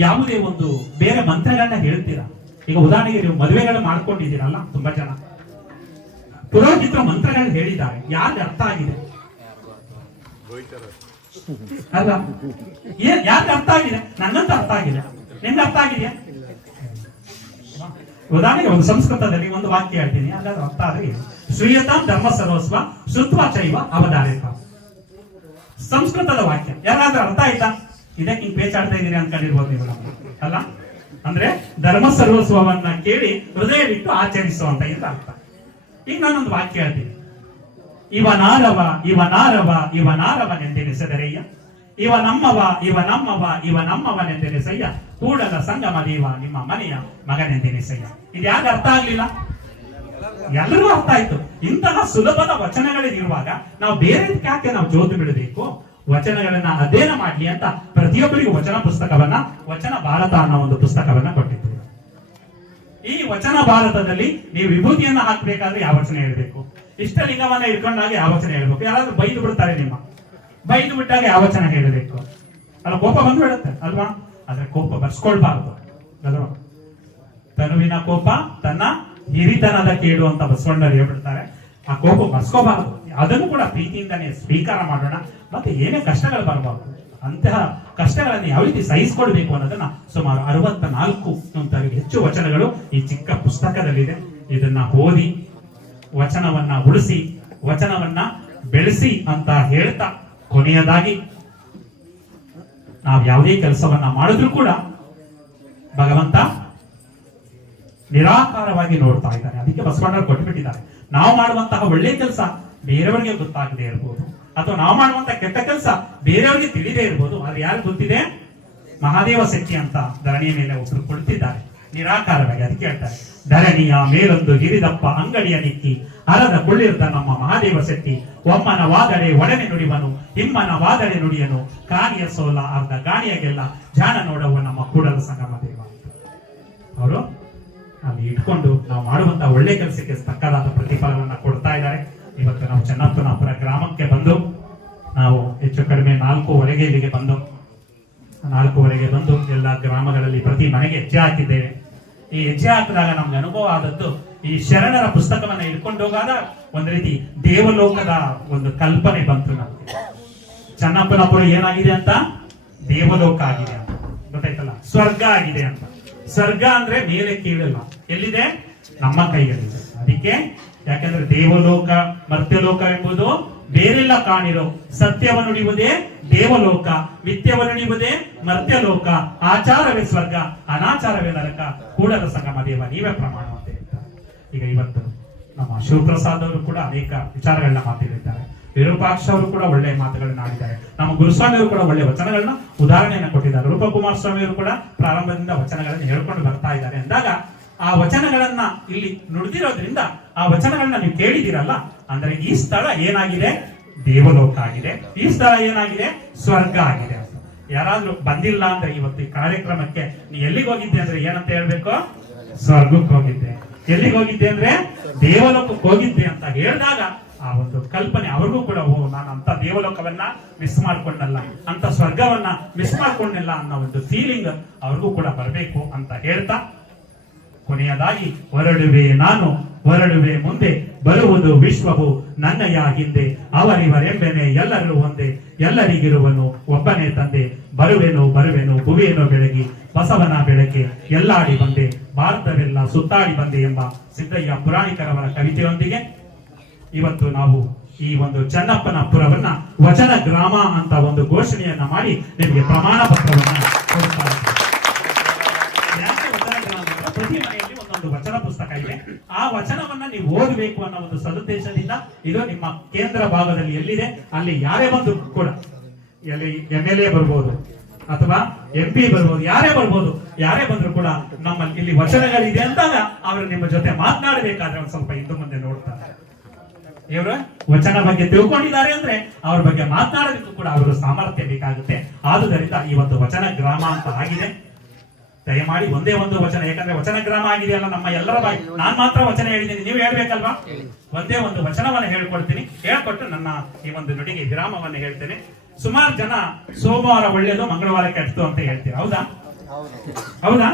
ಯಾವುದೇ ಒಂದು ಬೇರೆ ಮಂತ್ರಗಳನ್ನ ಹೇಳ್ತೀರಾ, ಈಗ ಉದಾಹರಣೆಗೆ ನೀವು ಮದುವೆಗಳು ಮಾಡ್ಕೊಂಡಿದ್ದೀರಲ್ಲ, ತುಂಬಾ ಜನ ಪುರೋಹಿತರು ಮಂತ್ರಗಳನ್ನ ಹೇಳಿದ್ದಾರೆ, ಯಾರಿಗೆ ಅರ್ಥ ಆಗಿದೆ ಅಲ್ಲ? ಯಾರಿಗೆ ಅರ್ಥ ಆಗಿದೆ? ನನ್ನಂತ ಅರ್ಥ ಆಗಿದೆ, ನಿಮ್ಗೆ ಅರ್ಥ ಆಗಿದೆಯಾ? ಉದಾಹರಣೆಗೆ ಒಂದು ಸಂಸ್ಕೃತದಲ್ಲಿ ಒಂದು ವಾಕ್ಯ ಹೇಳ್ತೀನಿ, ಹಾಗಾದ್ರೆ ಅರ್ಥ ಆದ್ರೆ ಶ್ರೀಯತಾಂ ಧರ್ಮ ಸರ್ವಸ್ವ ಶ್ರುತ್ವ ಚೈವ ಅವಧಾರಿತ. ಸಂಸ್ಕೃತದ ವಾಕ್ಯ ಯಾರಾದ್ರೂ ಅರ್ಥ ಆಯ್ತಾ? ಇದಕ್ಕೆ ಹಿಂಗ್ ಪೇಚಾಡ್ತಾ ಇದೀರಿ ಅನ್ಕೊಂಡಿರ್ಬೋದು ನೀವು, ಅಲ್ಲ? ಅಂದ್ರೆ ಧರ್ಮ ಸರ್ವಸ್ವವನ್ನ ಕೇಳಿ ಹೃದಯವಿಟ್ಟು ಆಚರಿಸುವಂತ ಇದ್ರ ಅರ್ಥ. ಈಗ ನಾನೊಂದು ವಾಕ್ಯ ಹೇಳ್ತೀನಿ, ಇವನಾರವನೆಂದೆನಿಸದರಯ್ಯ, ಇವ ನಮ್ಮವನೆಂದೆನಿಸಯ್ಯ, ಕೂಡಲ ಸಂಗಮ ದೇವ ನಿಮ್ಮ ಮನೆಯ ಮಗನೆಂದೆನಿಸಯ್ಯ. ಇದು ಯಾಕೆ ಅರ್ಥ ಆಗ್ಲಿಲ್ಲ? ಎಲ್ಲರಿಗೂ ಅರ್ಥ ಆಯ್ತು. ಇಂತಹ ಸುಲಭದ ವಚನಗಳಿರುವಾಗ ನಾವು ಬೇರೆ ಯಾಕೆ ನಾವು ಜೋತು ಬಿಡಬೇಕು? ವಚನಗಳನ್ನ ಅಧ್ಯಯನ ಮಾಡ್ಲಿ ಅಂತ ಪ್ರತಿಯೊಬ್ಬರಿಗೂ ವಚನ ಪುಸ್ತಕವನ್ನ, ವಚನ ಭಾರತ ಅನ್ನೋ ಒಂದು ಪುಸ್ತಕವನ್ನ ಕೊಟ್ಟಿದ್ದೀವಿ. ಈ ವಚನ ಭಾರತದಲ್ಲಿ ನೀವು ವಿಭೂತಿಯನ್ನ ಹಾಕ್ಬೇಕಾದ್ರೆ ಯಾವ ವಚನ ಹೇಳ್ಬೇಕು, ಇಷ್ಟಲಿಂಗವನ್ನ ಇಟ್ಕೊಂಡಾಗ ಯಾವ ವಚನ ಹೇಳ್ಬೇಕು, ಯಾರಾದ್ರೂ ಬೈದು ಬಿಡ್ತಾರೆ ನಿಮ್ಮ, ಬೈದು ಬಿಟ್ಟಾಗ ಯಾವ ವಚನ ಹೇಳಬೇಕು, ಅಲ್ಲ ಕೋಪ ಬಂದು ಬಿಡುತ್ತೆ ಅಲ್ವಾ? ಆದ್ರೆ ಕೋಪ ಬರ್ಸ್ಕೊಳ್ಬಾರ್ದು ಅಲ್ವಾ? ತನುವಿನ ಕೋಪ ತನ್ನ ಹಿರಿತನದ ಕೇಡು ಅಂತ ಬಸವಣ್ಣರು ಹೇಳ್ಬಿಡ್ತಾರೆ. ಆ ಕೋಪ ಬರ್ಸ್ಕೋಬಾರದು, ಅದನ್ನು ಕೂಡ ಪ್ರೀತಿಯಿಂದನೇ ಸ್ವೀಕಾರ ಮಾಡೋಣ. ಮತ್ತೆ ಏನೇ ಕಷ್ಟಗಳು ಬರಬಾರ್ದು, ಅಂತಹ ಕಷ್ಟಗಳನ್ನು ಯಾವ ರೀತಿ ಸಹಿಸಿಕೊಳ್ಬೇಕು ಅನ್ನೋದನ್ನ ಸುಮಾರು 64 ಹೆಚ್ಚು ವಚನಗಳು ಈ ಚಿಕ್ಕ ಪುಸ್ತಕದಲ್ಲಿದೆ. ಇದನ್ನ ಓದಿ ವಚನವನ್ನ ಉಳಿಸಿ, ವಚನವನ್ನ ಬೆಳೆಸಿ ಅಂತ ಹೇಳ್ತಾ, ಕೊನೆಯದಾಗಿ ನಾವು ಯಾವುದೇ ಕೆಲಸವನ್ನ ಮಾಡಿದ್ರು ಕೂಡ ಭಗವಂತ ನಿರಾಕಾರವಾಗಿ ನೋಡ್ತಾ ಇದ್ದಾನೆ. ಅದಕ್ಕೆ ಬಸವಣ್ಣರು ಕೊಟ್ಟುಬಿಟ್ಟಿದ್ದಾರೆ, ನಾವು ಮಾಡುವಂತಹ ಒಳ್ಳೆ ಕೆಲಸ ಬೇರೆಯವರಿಗೆ ಗೊತ್ತಾಗದೆ ಇರ್ಬೋದು, ಅಥವಾ ನಾವು ಮಾಡುವಂತಹ ಕೆಟ್ಟ ಕೆಲಸ ಬೇರೆಯವರಿಗೆ ತಿಳಿದೇ ಇರ್ಬೋದು, ಆದ್ರೆ ಯಾರು ಗೊತ್ತಿದೆ? ಮಹಾದೇವ ಶಕ್ತಿ ಅಂತ ಧರಣಿಯ ಮೇಲೆ ಒಬ್ಬರು ಕೊಡ್ತಿದ್ದಾರೆ ನಿರಾಕಾರವಾಗಿ. ಅದಕ್ಕೆ ಹೇಳ್ತಾರೆ, ಧರಣಿಯ ಮೇಲೊಂದು ಗಿರಿದಪ್ಪ ಅಂಗಡಿಯ ನಿಕ್ಕಿ ಹರದ ಕುಳ್ಳಿರ್ದ ನಮ್ಮ ಮಹಾದೇವ ಶಕ್ತಿ, ಒಮ್ಮನ ವಾದಡೆ ಒಡನೆ ನುಡಿವನು, ಹಿಮ್ಮನ ವಾದಡೆ ನುಡಿಯನು, ಕಾಣಿಯ ಸೋಲ ಅರ್ಧ ಗಾಣಿಯಾಗೆಲ್ಲ ಜಾಣ ನೋಡವ ನಮ್ಮ ಕೂಡಲ ಸಂಗಮ ದೇವ. ಅವರು ಅಲ್ಲಿ ಇಟ್ಕೊಂಡು ನಾವು ಮಾಡುವಂತಹ ಒಳ್ಳೆ ಕೆಲಸಕ್ಕೆ ತಕ್ಕದಾದ ಪ್ರತಿಫಲವನ್ನ ಕೊಡ್ತಾ ಇದ್ದಾರೆ. ಇವತ್ತು ನಾವು ಚನ್ನಪ್ಪನಾಪುರ ಗ್ರಾಮಕ್ಕೆ ಬಂದು, ನಾವು ಹೆಚ್ಚು ಕಡಿಮೆ 4:15 ಇಲ್ಲಿಗೆ ಬಂದು, 4:15 ಬಂದು ಎಲ್ಲ ಗ್ರಾಮಗಳಲ್ಲಿ ಪ್ರತಿ ಮನೆಗೆ ಹೆಜ್ಜೆ ಹಾಕಿದ್ದೇವೆ. ಈ ಹೆಜ್ಜೆ ಹಾಕಿದಾಗ ನಮ್ಗೆ ಅನುಭವ ಆದದ್ದು, ಈ ಶರಣರ ಪುಸ್ತಕವನ್ನ ಇಟ್ಕೊಂಡು ಹೋಗಾಗ ಒಂದ್ ರೀತಿ ದೇವಲೋಕದ ಒಂದು ಕಲ್ಪನೆ ಬಂತು ನಮ್ಗೆ. ಚನ್ನಪ್ಪನಾಪುರ ಏನಾಗಿದೆ ಅಂತ? ದೇವಲೋಕ ಆಗಿದೆ ಅಂತ, ಗೊತ್ತಾಯ್ತಲ್ಲ? ಸ್ವರ್ಗ ಆಗಿದೆ ಅಂತ. ಸ್ವರ್ಗ ಅಂದ್ರೆ ಮೇಲೆ ಕೀಳಲ್ಲ, ಎಲ್ಲಿದೆ? ನಮ್ಮ ಕೈಗಳಿದೆ. ಅದಕ್ಕೆ ಯಾಕಂದ್ರೆ ದೇವಲೋಕ ಮರ್ತ್ಯಲೋಕ ಎಂಬುದು ಬೇರೆಲ್ಲ ಕಾಣಿರೋ, ಸತ್ಯವ ನುಡಿಯುವುದೇ ದೇವಲೋಕ, ಮಿಥ್ಯವ ನುಡಿಯುವುದೇ ಮರ್ತ್ಯಲೋಕ, ಆಚಾರವೇ ಸ್ವರ್ಗ, ಅನಾಚಾರವೇ ನರಕ, ಕೂಡಲ ಸಂಗಮ ದೇವ ನೀವೇ ಪ್ರಮಾಣ ಅಂತ ಹೇಳ್ತಾರೆ. ಈಗ ಇವತ್ತು ನಮ್ಮ ಶಿವಪ್ರಸಾದ್ ಅವರು ಕೂಡ ಅನೇಕ ವಿಚಾರಗಳನ್ನ ಮಾತಾಡಿದ್ದಾರೆ, ವಿರೂಪಾಕ್ಷ ಅವರು ಕೂಡ ಒಳ್ಳೆಯ ಮಾತುಗಳನ್ನ ಆಡಿದ್ದಾರೆ, ನಮ್ಮ ಗುರುಸ್ವಾಮಿ ಅವರು ಕೂಡ ಒಳ್ಳೆಯ ವಚನಗಳನ್ನ ಉದಾಹರಣೆಯನ್ನ ಕೊಟ್ಟಿದ್ದಾರೆ, ರೂಪಕುಮಾರ ಸ್ವಾಮಿ ಅವರು ಕೂಡ ಪ್ರಾರಂಭದಿಂದ ವಚನಗಳನ್ನ ಹೇಳ್ಕೊಂಡು ಬರ್ತಾ ಇದ್ದಾರೆ ಅಂದಾಗ, ಆ ವಚನಗಳನ್ನ ಇಲ್ಲಿ ನುಡಿದಿರೋದ್ರಿಂದ ಆ ವಚನಗಳನ್ನ ನೀವು ಕೇಳಿದಿರಲ್ಲ, ಅಂದ್ರೆ ಈ ಸ್ಥಳ ಏನಾಗಿದೆ? ದೇವಲೋಕ ಆಗಿದೆ. ಈ ಸ್ಥಳ ಏನಾಗಿದೆ? ಸ್ವರ್ಗ ಆಗಿದೆ. ಯಾರಾದ್ರೂ ಬಂದಿಲ್ಲ ಅಂದ್ರೆ ಇವತ್ತು ಈ ಕಾರ್ಯಕ್ರಮಕ್ಕೆ ನೀ ಎಲ್ಲಿಗೆ ಹೋಗಿದ್ದೆ ಅಂದ್ರೆ ಏನಂತ ಹೇಳ್ಬೇಕು? ಸ್ವರ್ಗಕ್ಕೆ ಹೋಗಿದ್ದೆ. ಎಲ್ಲಿಗೆ ಹೋಗಿದ್ದೆ ಅಂದ್ರೆ ದೇವಲೋಕಕ್ಕೆ ಹೋಗಿದ್ದೆ ಅಂತ ಹೇಳಿದಾಗ ಆ ಒಂದು ಕಲ್ಪನೆ ಅವ್ರಿಗೂ ಕೂಡ, ಓ ನಾನು ಅಂತ ದೇವಲೋಕವನ್ನ ಮಿಸ್ ಮಾಡ್ಕೊಂಡಲ್ಲ, ಅಂತ ಸ್ವರ್ಗವನ್ನ ಮಿಸ್ ಮಾಡ್ಕೊಂಡಿಲ್ಲ ಅನ್ನೋ ಒಂದು ಫೀಲಿಂಗ್ ಅವ್ರಿಗೂ ಕೂಡ ಬರಬೇಕು ಅಂತ ಹೇಳ್ತಾ, ಕೊನೆಯದಾಗಿ ಹೊರಡುವೆ ಮುಂದೆ ಬರುವುದು ವಿಶ್ವವು ನನ್ನಯ ಹಿಂದೆ, ಅವರಿವರೆಂಬೆನೆ ಎಲ್ಲರೂ ಒಂದೇ, ಎಲ್ಲರಿಗಿರುವನು ಒಬ್ಬನೇ ತಂದೆ, ಬರುವೆನು ಭುವಿಯನ್ನು ಬೆಳಗಿ ಬಸವನ ಬೆಳಕೆ ಎಲ್ಲಾಡಿ ಬಂದೆ, ಭಾರತವೆಲ್ಲ ಸುತ್ತಾಡಿ ಬಂದೆ ಎಂಬ ಸಿದ್ದಯ್ಯ ಪುರಾಣಿಕರವರ ಕವಿತೆಯೊಂದಿಗೆ ಇವತ್ತು ನಾವು ಈ ಒಂದು ಚನ್ನಪ್ಪನಪುರವನ್ನ ವಚನ ಗ್ರಾಮ ಅಂತ ಒಂದು ಘೋಷಣೆಯನ್ನ ಮಾಡಿ ನಿಮಗೆ ಪ್ರಮಾಣ ಪತ್ರವನ್ನ ಕೊಡ್ತಾ ಇದ್ದೀವಿ. ಪ್ರತಿ ಮನೆಯಲ್ಲಿ ಒಂದೊಂದು ವಚನ ಪುಸ್ತಕ ಇದೆ. ಆ ವಚನವನ್ನ ನೀವು ಓದಬೇಕು ಅನ್ನೋ ಒಂದು ಸದುದ್ದೇಶದಿಂದ ಇದು ನಿಮ್ಮ ಕೇಂದ್ರ ಭಾಗದಲ್ಲಿ ಎಲ್ಲಿದೆ ಅಲ್ಲಿ ಯಾರೇ ಬಂದು ಕೂಡ, ಎಲ್ಲಿ MLA ಬರ್ಬೋದು ಅಥವಾ MP ಬರ್ಬೋದು, ಯಾರೇ ಬರ್ಬೋದು, ಯಾರೇ ಬಂದ್ರು ಕೂಡ ನಮ್ಮಲ್ಲಿ ಇಲ್ಲಿ ವಚನಗಳಿದೆ ಅಂದಾಗ ಅವರು ನಿಮ್ಮ ಜೊತೆ ಮಾತನಾಡಬೇಕಾದ್ರೆ ಒಂದ್ ಸ್ವಲ್ಪ ಹಿಂದೆ ಮುಂದೆ ನೋಡ್ತಾರೆ. ಇವರು ವಚನ ಬಗ್ಗೆ ತಿಳ್ಕೊಂಡಿದ್ದಾರೆ ಅಂದ್ರೆ ಅವ್ರ ಬಗ್ಗೆ ಮಾತನಾಡೋದಕ್ಕೂ ಕೂಡ ಅವರು ಸಾಮರ್ಥ್ಯ ಬೇಕಾಗುತ್ತೆ. ಆದುದರಿಂದ ಈ ಒಂದು ವಚನ ಗ್ರಾಮ ಅಂತ ಆಗಿದೆ. ದಯಮಾಡಿ ಒಂದೇ ಒಂದು ವಚನ, ಯಾಕಂದ್ರೆ ವಚನ ಗ್ರಾಮ ಆಗಿದೆಯಲ್ಲ ನಮ್ಮ ಎಲ್ಲರ ಬಾಯಿ. ನಾನ್ ಮಾತ್ರ ವಚನ ಹೇಳಿದ್ದೀನಿ, ನೀವು ಹೇಳ್ಬೇಕಲ್ವಾ? ಒಂದೇ ಒಂದು ವಚನವನ್ನ ಹೇಳ್ಕೊಡ್ತೀನಿ, ಹೇಳ್ಕೊಟ್ಟು ನನ್ನ ಈ ಒಂದು ನುಡಿಗೆ ವಿರಾಮವನ್ನು ಹೇಳ್ತೇನೆ. ಸುಮಾರು ಜನ ಸೋಮವಾರ ಒಳ್ಳೇದು, ಮಂಗಳವಾರ ಕೆಟ್ಟದು ಅಂತ ಹೇಳ್ತೀವಿ, ಹೌದಾ? ಹೌದಾ?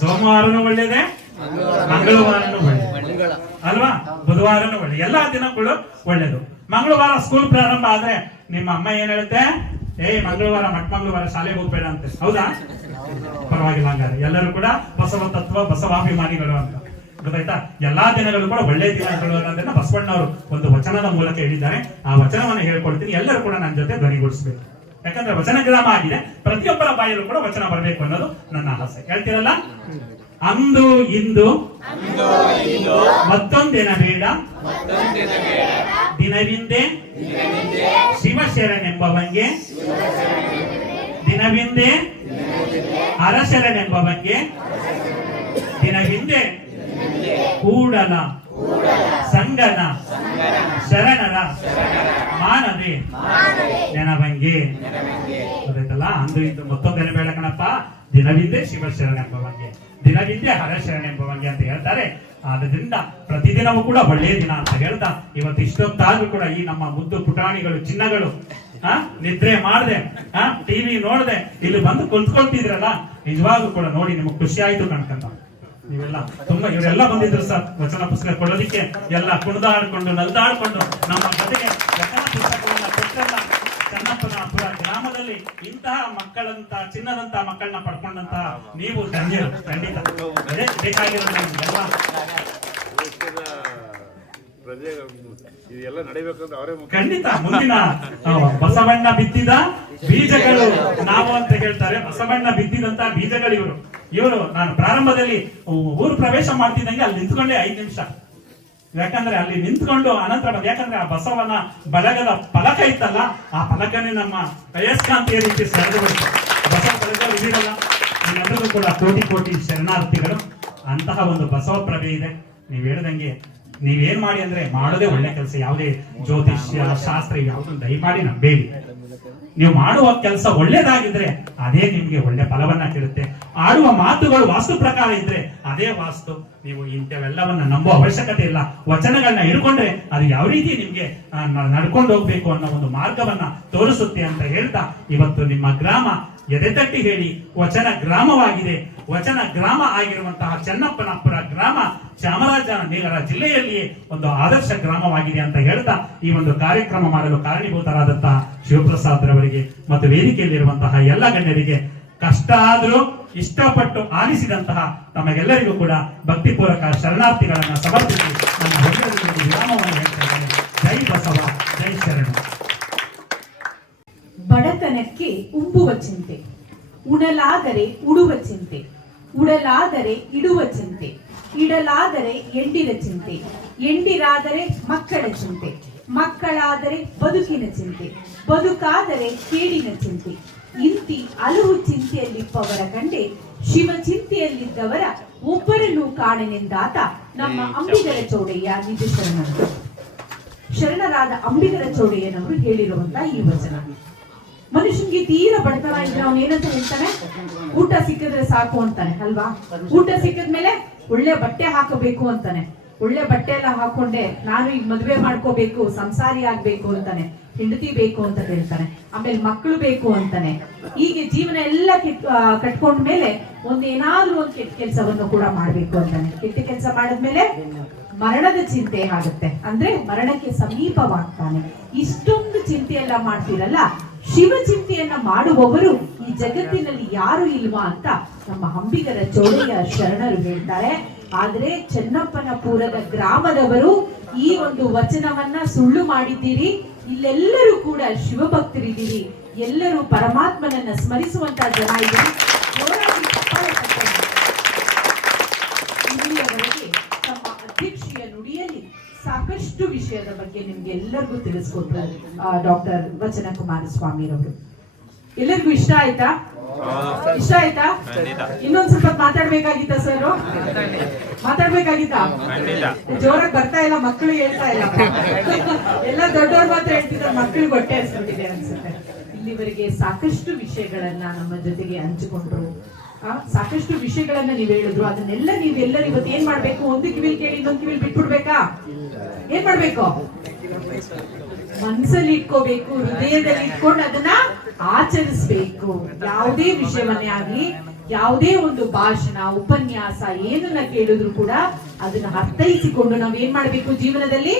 ಸೋಮವಾರನು ಒಳ್ಳೇದೇ, ಮಂಗಳವಾರನು ಒಳ್ಳೇದು ಅಲ್ವಾ? ಬುಧವಾರನು ಒಳ್ಳೆ, ಎಲ್ಲಾ ದಿನಗಳು ಒಳ್ಳೇದು. ಮಂಗಳವಾರ ಸ್ಕೂಲ್ ಪ್ರಾರಂಭ ಆದ್ರೆ ನಿಮ್ಮ ಅಮ್ಮ ಏನ್ ಹೇಳುತ್ತೆ? ಮಂಗಳವಾರ ಮಂಗಳವಾರ ಶಾಲೆಗೆ ಹೋಗ್ಬೇಡ ಅಂತ, ಹೌದಾ? ಪರವಾಗಿಲ್ಲ, ಹಂಗಾರೆ ಎಲ್ಲರೂ ಕೂಡ ಬಸವ ತತ್ವ ಬಸವಾಭಿಮಾನಿಗಳು ಅಂತ ಗೊತ್ತಾಯ್ತಾ? ಎಲ್ಲಾ ದಿನಗಳು ಕೂಡ ಒಳ್ಳೆ ದಿನಗಳು ಅನ್ನೋದನ್ನ ಬಸವಣ್ಣವರು ಒಂದು ವಚನದ ಮೂಲಕ ಹೇಳಿದ್ದಾರೆ. ಆ ವಚನವನ್ನ ಹೇಳ್ಕೊಳ್ತೀನಿ, ಎಲ್ಲರೂ ಕೂಡ ನನ್ನ ಜೊತೆ ಧ್ವನಿಗೂಡಿಸ್ಬೇಕು. ಯಾಕಂದ್ರೆ ವಚನ ಗ್ರಾಮ ಆಗಿದೆ, ಪ್ರತಿಯೊಬ್ಬರ ಬಾಯಲ್ಲೂ ಕೂಡ ವಚನ ಬರಬೇಕು ಅನ್ನೋದು ನನ್ನ ಆಸೆ. ಹೇಳ್ತೀರಲ್ಲ? ಅಂದು ಇಂದು ಮತ್ತೊಂದಿನ ಬೇಡ, ದಿನವಿಂದೆ ಶಿವಶರಣೆಂಬವಂಗೆ, ದಿನವಿಂದೆ ಹರಶರಣೆಂಬವಂಗೆ, ದಿನವಿಂದೆ ಕೂಡಲ ಸಂಗನ ಶರಣರ ಮಾನದೆ ನೆನವಂಗೆ. ಗೊತ್ತಾಯ್ತಲ್ಲ? ಅಂದು ಇಂದು ಮತ್ತೊಂದೆನ ಬೇಡ ಕಣಪ್ಪ, ದಿನವಿಂದೆ ಶಿವಶರಣೆಂಬವಂಗೆ, ದಿನವಿಂದೆ ಹರಶರಣೆಂಬವಂಗೆ ಅಂತ ಹೇಳ್ತಾರೆ. ಆದ್ರಿಂದ ಪ್ರತಿದಿನವೂ ಕೂಡ ಒಳ್ಳೆಯ ದಿನ ಅಂತ ಹೇಳ್ತಾ, ಇವತ್ತು ಇಷ್ಟೊತ್ತಾದ್ರೂ ಕೂಡ ಈ ನಮ್ಮ ಮುದ್ದು ಪುಟಾಣಿಗಳು, ಚಿನ್ನಗಳು ನಿದ್ರೆ ಮಾಡದೆ, ಟಿವಿ ನೋಡದೆ ಇಲ್ಲಿ ಬಂದು ಕುಂತ್ಕೊಳ್ತಿದ್ರಲ್ಲ, ನಿಜವಾಗ್ಲೂ ಕೂಡ ನೋಡಿ ನಿಮ್ಗೆ ಖುಷಿ ಆಯ್ತು ಕಣ್ಕಂತ. ನೀವೆಲ್ಲ ತುಂಬಾ ಇವರೆಲ್ಲ ಬಂದಿದ್ರು ಸರ್ ವಚನ ಪುಸ್ತಕ ಕೊಡೋದಿಕ್ಕೆ, ಎಲ್ಲ ಕುಣಿದಾಡ್ಕೊಂಡು ನಲ್ದಾಡ್ಕೊಂಡು ನಮ್ಮ ಜೊತೆಗೆ ವಚನ ಪುಸ್ತಕವನ್ನ ಕೊಟ್ಟಲ್ಲ. ಚನ್ನಪ್ಪನಾಪುರ ಗ್ರಾಮದಲ್ಲಿ ಇಂತಹ ಮಕ್ಕಳಂತ, ಚಿನ್ನದಂತ ಮಕ್ಕಳನ್ನ ಪಡ್ಕೊಂಡಂತ ನೀವು ಧನ್ಯರು. ಖಂಡಿತ ಅದೇ ಬೇಕಾಗಿರೋದು ನಮ್ಗೆಲ್ಲ. ಖಂಡಿತ ಮುಂದಿನ ಬಸವಣ್ಣ ಬಿತ್ತಿದ ಬೀಜಗಳು ನಾವು ಅಂತ ಹೇಳ್ತಾರೆ. ಬಸವಣ್ಣ ಬಿತ್ತಿದಂತ ಬೀಜಗಳು ಇವರು. ನಾನು ಪ್ರಾರಂಭದಲ್ಲಿ ಊರು ಪ್ರವೇಶ ಮಾಡ್ತಿದ್ದಂಗೆ ಅಲ್ಲಿ ನಿಂತ್ಕೊಂಡೆ 5 ನಿಮಿಷ. ಯಾಕಂದ್ರೆ ಅಲ್ಲಿ ನಿಂತ್ಕೊಂಡು ಅನಂತರ ಬಂದ, ಯಾಕಂದ್ರೆ ಆ ಬಸವನ ಬಳಗದ ಫಲಕ ಇತ್ತಲ್ಲ, ಆ ಫಲಕನೇ ನಮ್ಮ ಅಯಸ್ಕಾಂತಿಯ ರೀತಿ ಸೆಳೆದು ಬಿಡ್ತು. ಬಸವ ಫಲಕ ಇದಿರಲ್ಲ, ನೀವೆಲ್ಲರೂ ಕೂಡ ಕೋಟಿ ಕೋಟಿ ಶರಣಾರ್ಥಿಗಳು. ಅಂತಹ ಒಂದು ಬಸವ ಪ್ರಭೆ ಇದೆ. ನೀವ್ ಹೇಳ್ದಂಗೆ ನೀವೇನ್ ಮಾಡಿ ಅಂದ್ರೆ ಮಾಡೋದೇ ಒಳ್ಳೆ ಕೆಲಸ. ಯಾವುದೇ ಜ್ಯೋತಿಷ್ಯ ಶಾಸ್ತ್ರ ಯಾವುದನ್ನು ದಯಮಾಡಿ ನಂಬೇಡಿ. ನೀವು ಮಾಡುವ ಕೆಲಸ ಒಳ್ಳೇದಾಗಿದ್ರೆ ಅದೇ ನಿಮ್ಗೆ ಒಳ್ಳೆ ಫಲವನ್ನ ಕೇಳುತ್ತೆ. ಆಡುವ ಮಾತುಗಳು ವಾಸ್ತು ಪ್ರಕಾರ ಇದ್ರೆ ಅದೇ ವಾಸ್ತು. ನೀವು ಇಂಥವೆಲ್ಲವನ್ನ ನಂಬುವ ಅವಶ್ಯಕತೆ ಇಲ್ಲ. ವಚನಗಳನ್ನ ಹಿಡ್ಕೊಂಡ್ರೆ ಅದು ಯಾವ ರೀತಿ ನಿಮ್ಗೆ ನಡ್ಕೊಂಡು ಹೋಗ್ಬೇಕು ಅನ್ನೋ ಒಂದು ಮಾರ್ಗವನ್ನ ತೋರಿಸುತ್ತೆ ಅಂತ ಹೇಳ್ತಾ, ಇವತ್ತು ನಿಮ್ಮ ಗ್ರಾಮ ಎದೆತಟ್ಟಿ ಹೇಳಿ ವಚನ ಗ್ರಾಮವಾಗಿದೆ. ವಚನ ಗ್ರಾಮ ಆಗಿರುವಂತಹ ಚನ್ನಪ್ಪನಾಪುರ ಗ್ರಾಮ ಚಾಮರಾಜನಗರ ಜಿಲ್ಲೆಯಲ್ಲಿಯೇ ಒಂದು ಆದರ್ಶ ಗ್ರಾಮವಾಗಿದೆ ಅಂತ ಹೇಳ್ತಾ, ಈ ಒಂದು ಕಾರ್ಯಕ್ರಮ ಮಾಡಲು ಕಾರಣೀಭೂತರಾದಂತಹ ಶಿವಪ್ರಸಾದ್ ರವರಿಗೆ ಮತ್ತು ವೇದಿಕೆಯಲ್ಲಿರುವಂತಹ ಎಲ್ಲ ಗಣ್ಯರಿಗೆ, ಕಷ್ಟ ಆದ್ರೂ ಇಷ್ಟಪಟ್ಟು ಆಲಿಸಿದಂತಹ ತಮಗೆಲ್ಲರಿಗೂ ಕೂಡ ಭಕ್ತಿಪೂರ್ವಕ ಶರಣಾರ್ಥಿಗಳನ್ನ ಸಮರ್ಪಿಸಿ ನನ್ನ ಹೊರಗಡೆ ವಿರಾಮವನ್ನು ಹೇಳ್ತಾರೆ. ಜೈ ಬಸವ, ಜೈ ಶರಣ. ಬಡತನಕ್ಕೆ ಉಂಬುವ ಚಿಂತೆ, ಉಣಲಾದರೆ ಉಡುವ ಚಿಂತೆ, ಉಡಲಾದರೆ ಇಡುವ ಚಿಂತೆ, ಇಡಲಾದರೆ ಎಂಡಿನ ಚಿಂತೆ, ಎಂಡಿರಾದರೆ ಮಕ್ಕಳ ಚಿಂತೆ, ಮಕ್ಕಳಾದರೆ ಬದುಕಿನ ಚಿಂತೆ, ಬದುಕಾದರೆ ಕೇಡಿನ ಚಿಂತೆ. ಇಂತಿ ಹಲವು ಚಿಂತೆಯಲ್ಲಿಪ್ಪವರ ಕಂಡೆ ಶಿವ ಚಿಂತೆಯಲ್ಲಿದ್ದವರ ಒಬ್ಬರನ್ನು ಕಾಣನೆಂದಾತ ನಮ್ಮ ಅಂಬಿಗರ ಚೌಡಯ್ಯ ನಿಜ ಶರಣರು. ಶರಣರಾದ ಅಂಬಿಗರ ಚೌಡಯ್ಯನವರು ಹೇಳಿರುವಂತಹ ಈ ವಚನ. ಮನುಷ್ಯನಿಗೆ ತೀರಾ ಬಡತನ ಇದ್ರೆ ಅವನು ಏನಂತ ಹೇಳ್ತಾನೆ? ಊಟ ಸಿಕ್ಕಿದ್ರೆ ಸಾಕು ಅಂತಾನೆ ಅಲ್ವಾ? ಊಟ ಸಿಕ್ಕಿದ್ಮೇಲೆ ಒಳ್ಳೆ ಬಟ್ಟೆ ಹಾಕಬೇಕು ಅಂತಾನೆ. ಒಳ್ಳೆ ಬಟ್ಟೆ ಎಲ್ಲ ಹಾಕೊಂಡೆ ನಾನು ಈಗ ಮದುವೆ ಮಾಡ್ಕೋಬೇಕು, ಸಂಸಾರಿ ಆಗ್ಬೇಕು ಅಂತಾನೆ. ಹೆಂಡತಿ ಬೇಕು ಅಂತ ಹೇಳ್ತಾನೆ. ಆಮೇಲೆ ಮಕ್ಕಳು ಬೇಕು ಅಂತಾನೆ. ಹೀಗೆ ಜೀವನ ಎಲ್ಲ ಕಟ್ಕೊಂಡ್ಮೇಲೆ ಏನಾದ್ರೂ ಒಂದು ಕೆಟ್ಟ ಕೆಲಸವನ್ನು ಕೂಡ ಮಾಡ್ಬೇಕು ಅಂತಾನೆ. ಕೆಟ್ಟ ಕೆಲಸ ಮಾಡಿದ್ಮೇಲೆ ಮರಣದ ಚಿಂತೆ ಆಗುತ್ತೆ, ಅಂದ್ರೆ ಮರಣಕ್ಕೆ ಸಮೀಪವಾಗ್ತಾನೆ. ಇಷ್ಟೊಂದು ಚಿಂತೆಯೆಲ್ಲ ಮಾಡ್ತೀರಲ್ಲ, ಶಿವ ಚಿಂತೆಯನ್ನ ಮಾಡುವವರು ಈ ಜಗತ್ತಿನಲ್ಲಿ ಯಾರು ಇಲ್ವಾ ಅಂತ ನಮ್ಮ ಅಂಬಿಗರ ಚೌಡಯ್ಯ ಶರಣರು ಹೇಳ್ತಾರೆ. ಆದ್ರೆ ಚನ್ನಪ್ಪನಪುರದ ಗ್ರಾಮದವರು ಈ ಒಂದು ವಚನವನ್ನ ಸುಳ್ಳು ಮಾಡಿದ್ದೀರಿ. ಇಲ್ಲೆಲ್ಲರೂ ಕೂಡ ಶಿವಭಕ್ತರಿದ್ದೀರಿ, ಎಲ್ಲರೂ ಪರಮಾತ್ಮನನ್ನ ಸ್ಮರಿಸುವಂತ ಜನ ಇದ್ದೀರಿ. ಇಲ್ಲಿಯವರೆಗೆ ತಮ್ಮ ಅಧ್ಯಕ್ಷೀಯ ನುಡಿಯಲ್ಲಿ ಸಾಕಷ್ಟು ವಿಷಯದ ಬಗ್ಗೆ ನಿಮ್ಗೆ ಎಲ್ಲರಿಗೂ ತಿಳಿಸ್ಕೊಟ್ರು ಡಾಕ್ಟರ್ ವಚನ ಕುಮಾರಸ್ವಾಮಿರವರು. ಎಲ್ಲರಿಗೂ ಇಷ್ಟ ಆಯ್ತಾ? ಇಷ್ಟ ಆಯ್ತಾ? ಇನ್ನೊಂದ್ ಸ್ವಲ್ಪ ಮಾತಾಡ್ಬೇಕಾಗಿತ್ತ ಸರ್? ಮಾತಾಡ್ಬೇಕಾಗಿತ್ತ? ಜೋರಾಗಿ ಬರ್ತಾ ಇಲ್ಲ, ಮಕ್ಕಳು ಹೇಳ್ತಾ ಇಲ್ಲ. ಎಲ್ಲ ದೊಡ್ಡವ್ರು ಮಾತ್ರ ಹೇಳ್ತಿದ್ದಾರೆ, ಮಕ್ಕಳು ಹೊಟ್ಟೆ ಹಸ್ಬಿಟ್ಟಿದೆ ಅನ್ಸುತ್ತೆ. ಇಲ್ಲಿವರೆಗೆ ಸಾಕಷ್ಟು ವಿಷಯಗಳನ್ನ ನಮ್ಮ ಜೊತೆಗೆ ಹಂಚಿಕೊಂಡ್ರು. ಸಾಕಷ್ಟು ವಿಷಯಗಳನ್ನ ನೀವು ಹೇಳಿದ್ರು. ಅದನ್ನೆಲ್ಲ ನೀವೆಲ್ಲರೂ ಇವತ್ತು ಏನ್ ಮಾಡ್ಬೇಕು? ಒಂದು ಕಿವಿಲ್ ಕೇಳಿ ಇನ್ನೊಂದು ಕಿವಿಲ್ ಬಿಟ್ಬಿಡ್ಬೇಕಾ? ಏನ್ ಮಾಡ್ಬೇಕು? ಮನ್ಸಲ್ಲಿ ಇಟ್ಕೋಬೇಕು, ಹೃದಯದಲ್ಲಿ ಇಟ್ಕೊಂಡು ಅದನ್ನ ಆಚರಿಸ್ಬೇಕು. ಯಾವುದೇ ವಿಷಯವನ್ನೇ ಆಗ್ಲಿ, ಯಾವುದೇ ಒಂದು ಭಾಷಣ, ಉಪನ್ಯಾಸ ಏನನ್ನ ಕೇಳಿದ್ರು ಕೂಡ ಅದನ್ನ ಅರ್ಥೈಸಿಕೊಂಡು ನಾವ್ ಏನ್ ಮಾಡ್ಬೇಕು? ಜೀವನದಲ್ಲಿ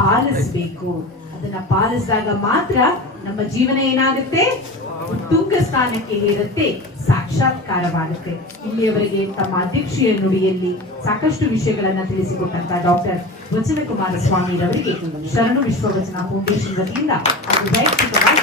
ಪಾಲಿಸ್ಬೇಕು. ಅದನ್ನ ಪಾಲಿಸಿದಾಗ ಮಾತ್ರ ನಮ್ಮ ಜೀವನ ಏನಾಗುತ್ತೆ? ಉತ್ತುಂಗ ಸ್ಥಾನಕ್ಕೆ ಏರುತ್ತೆ, ಸಾಕ್ಷಾತ್ಕಾರವಾಗುತ್ತೆ. ಇಲ್ಲಿಯವರೆಗೆ ತಮ್ಮ ಅಧ್ಯಕ್ಷೀಯ ನುಡಿಯಲ್ಲಿ ಸಾಕಷ್ಟು ವಿಷಯಗಳನ್ನ ತಿಳಿಸಿಕೊಟ್ಟಂತ ಡಾಕ್ಟರ್ ವಚನಕುಮಾರ ಸ್ವಾಮಿ ರವರಿಗೆ ಶರಣು ವಿಶ್ವವಚನ ಫೌಂಡೇಶನ್ ವತಿಯಿಂದ ಹಾಗೂ ವೈಯಕ್ತಿಕವಾಗಿ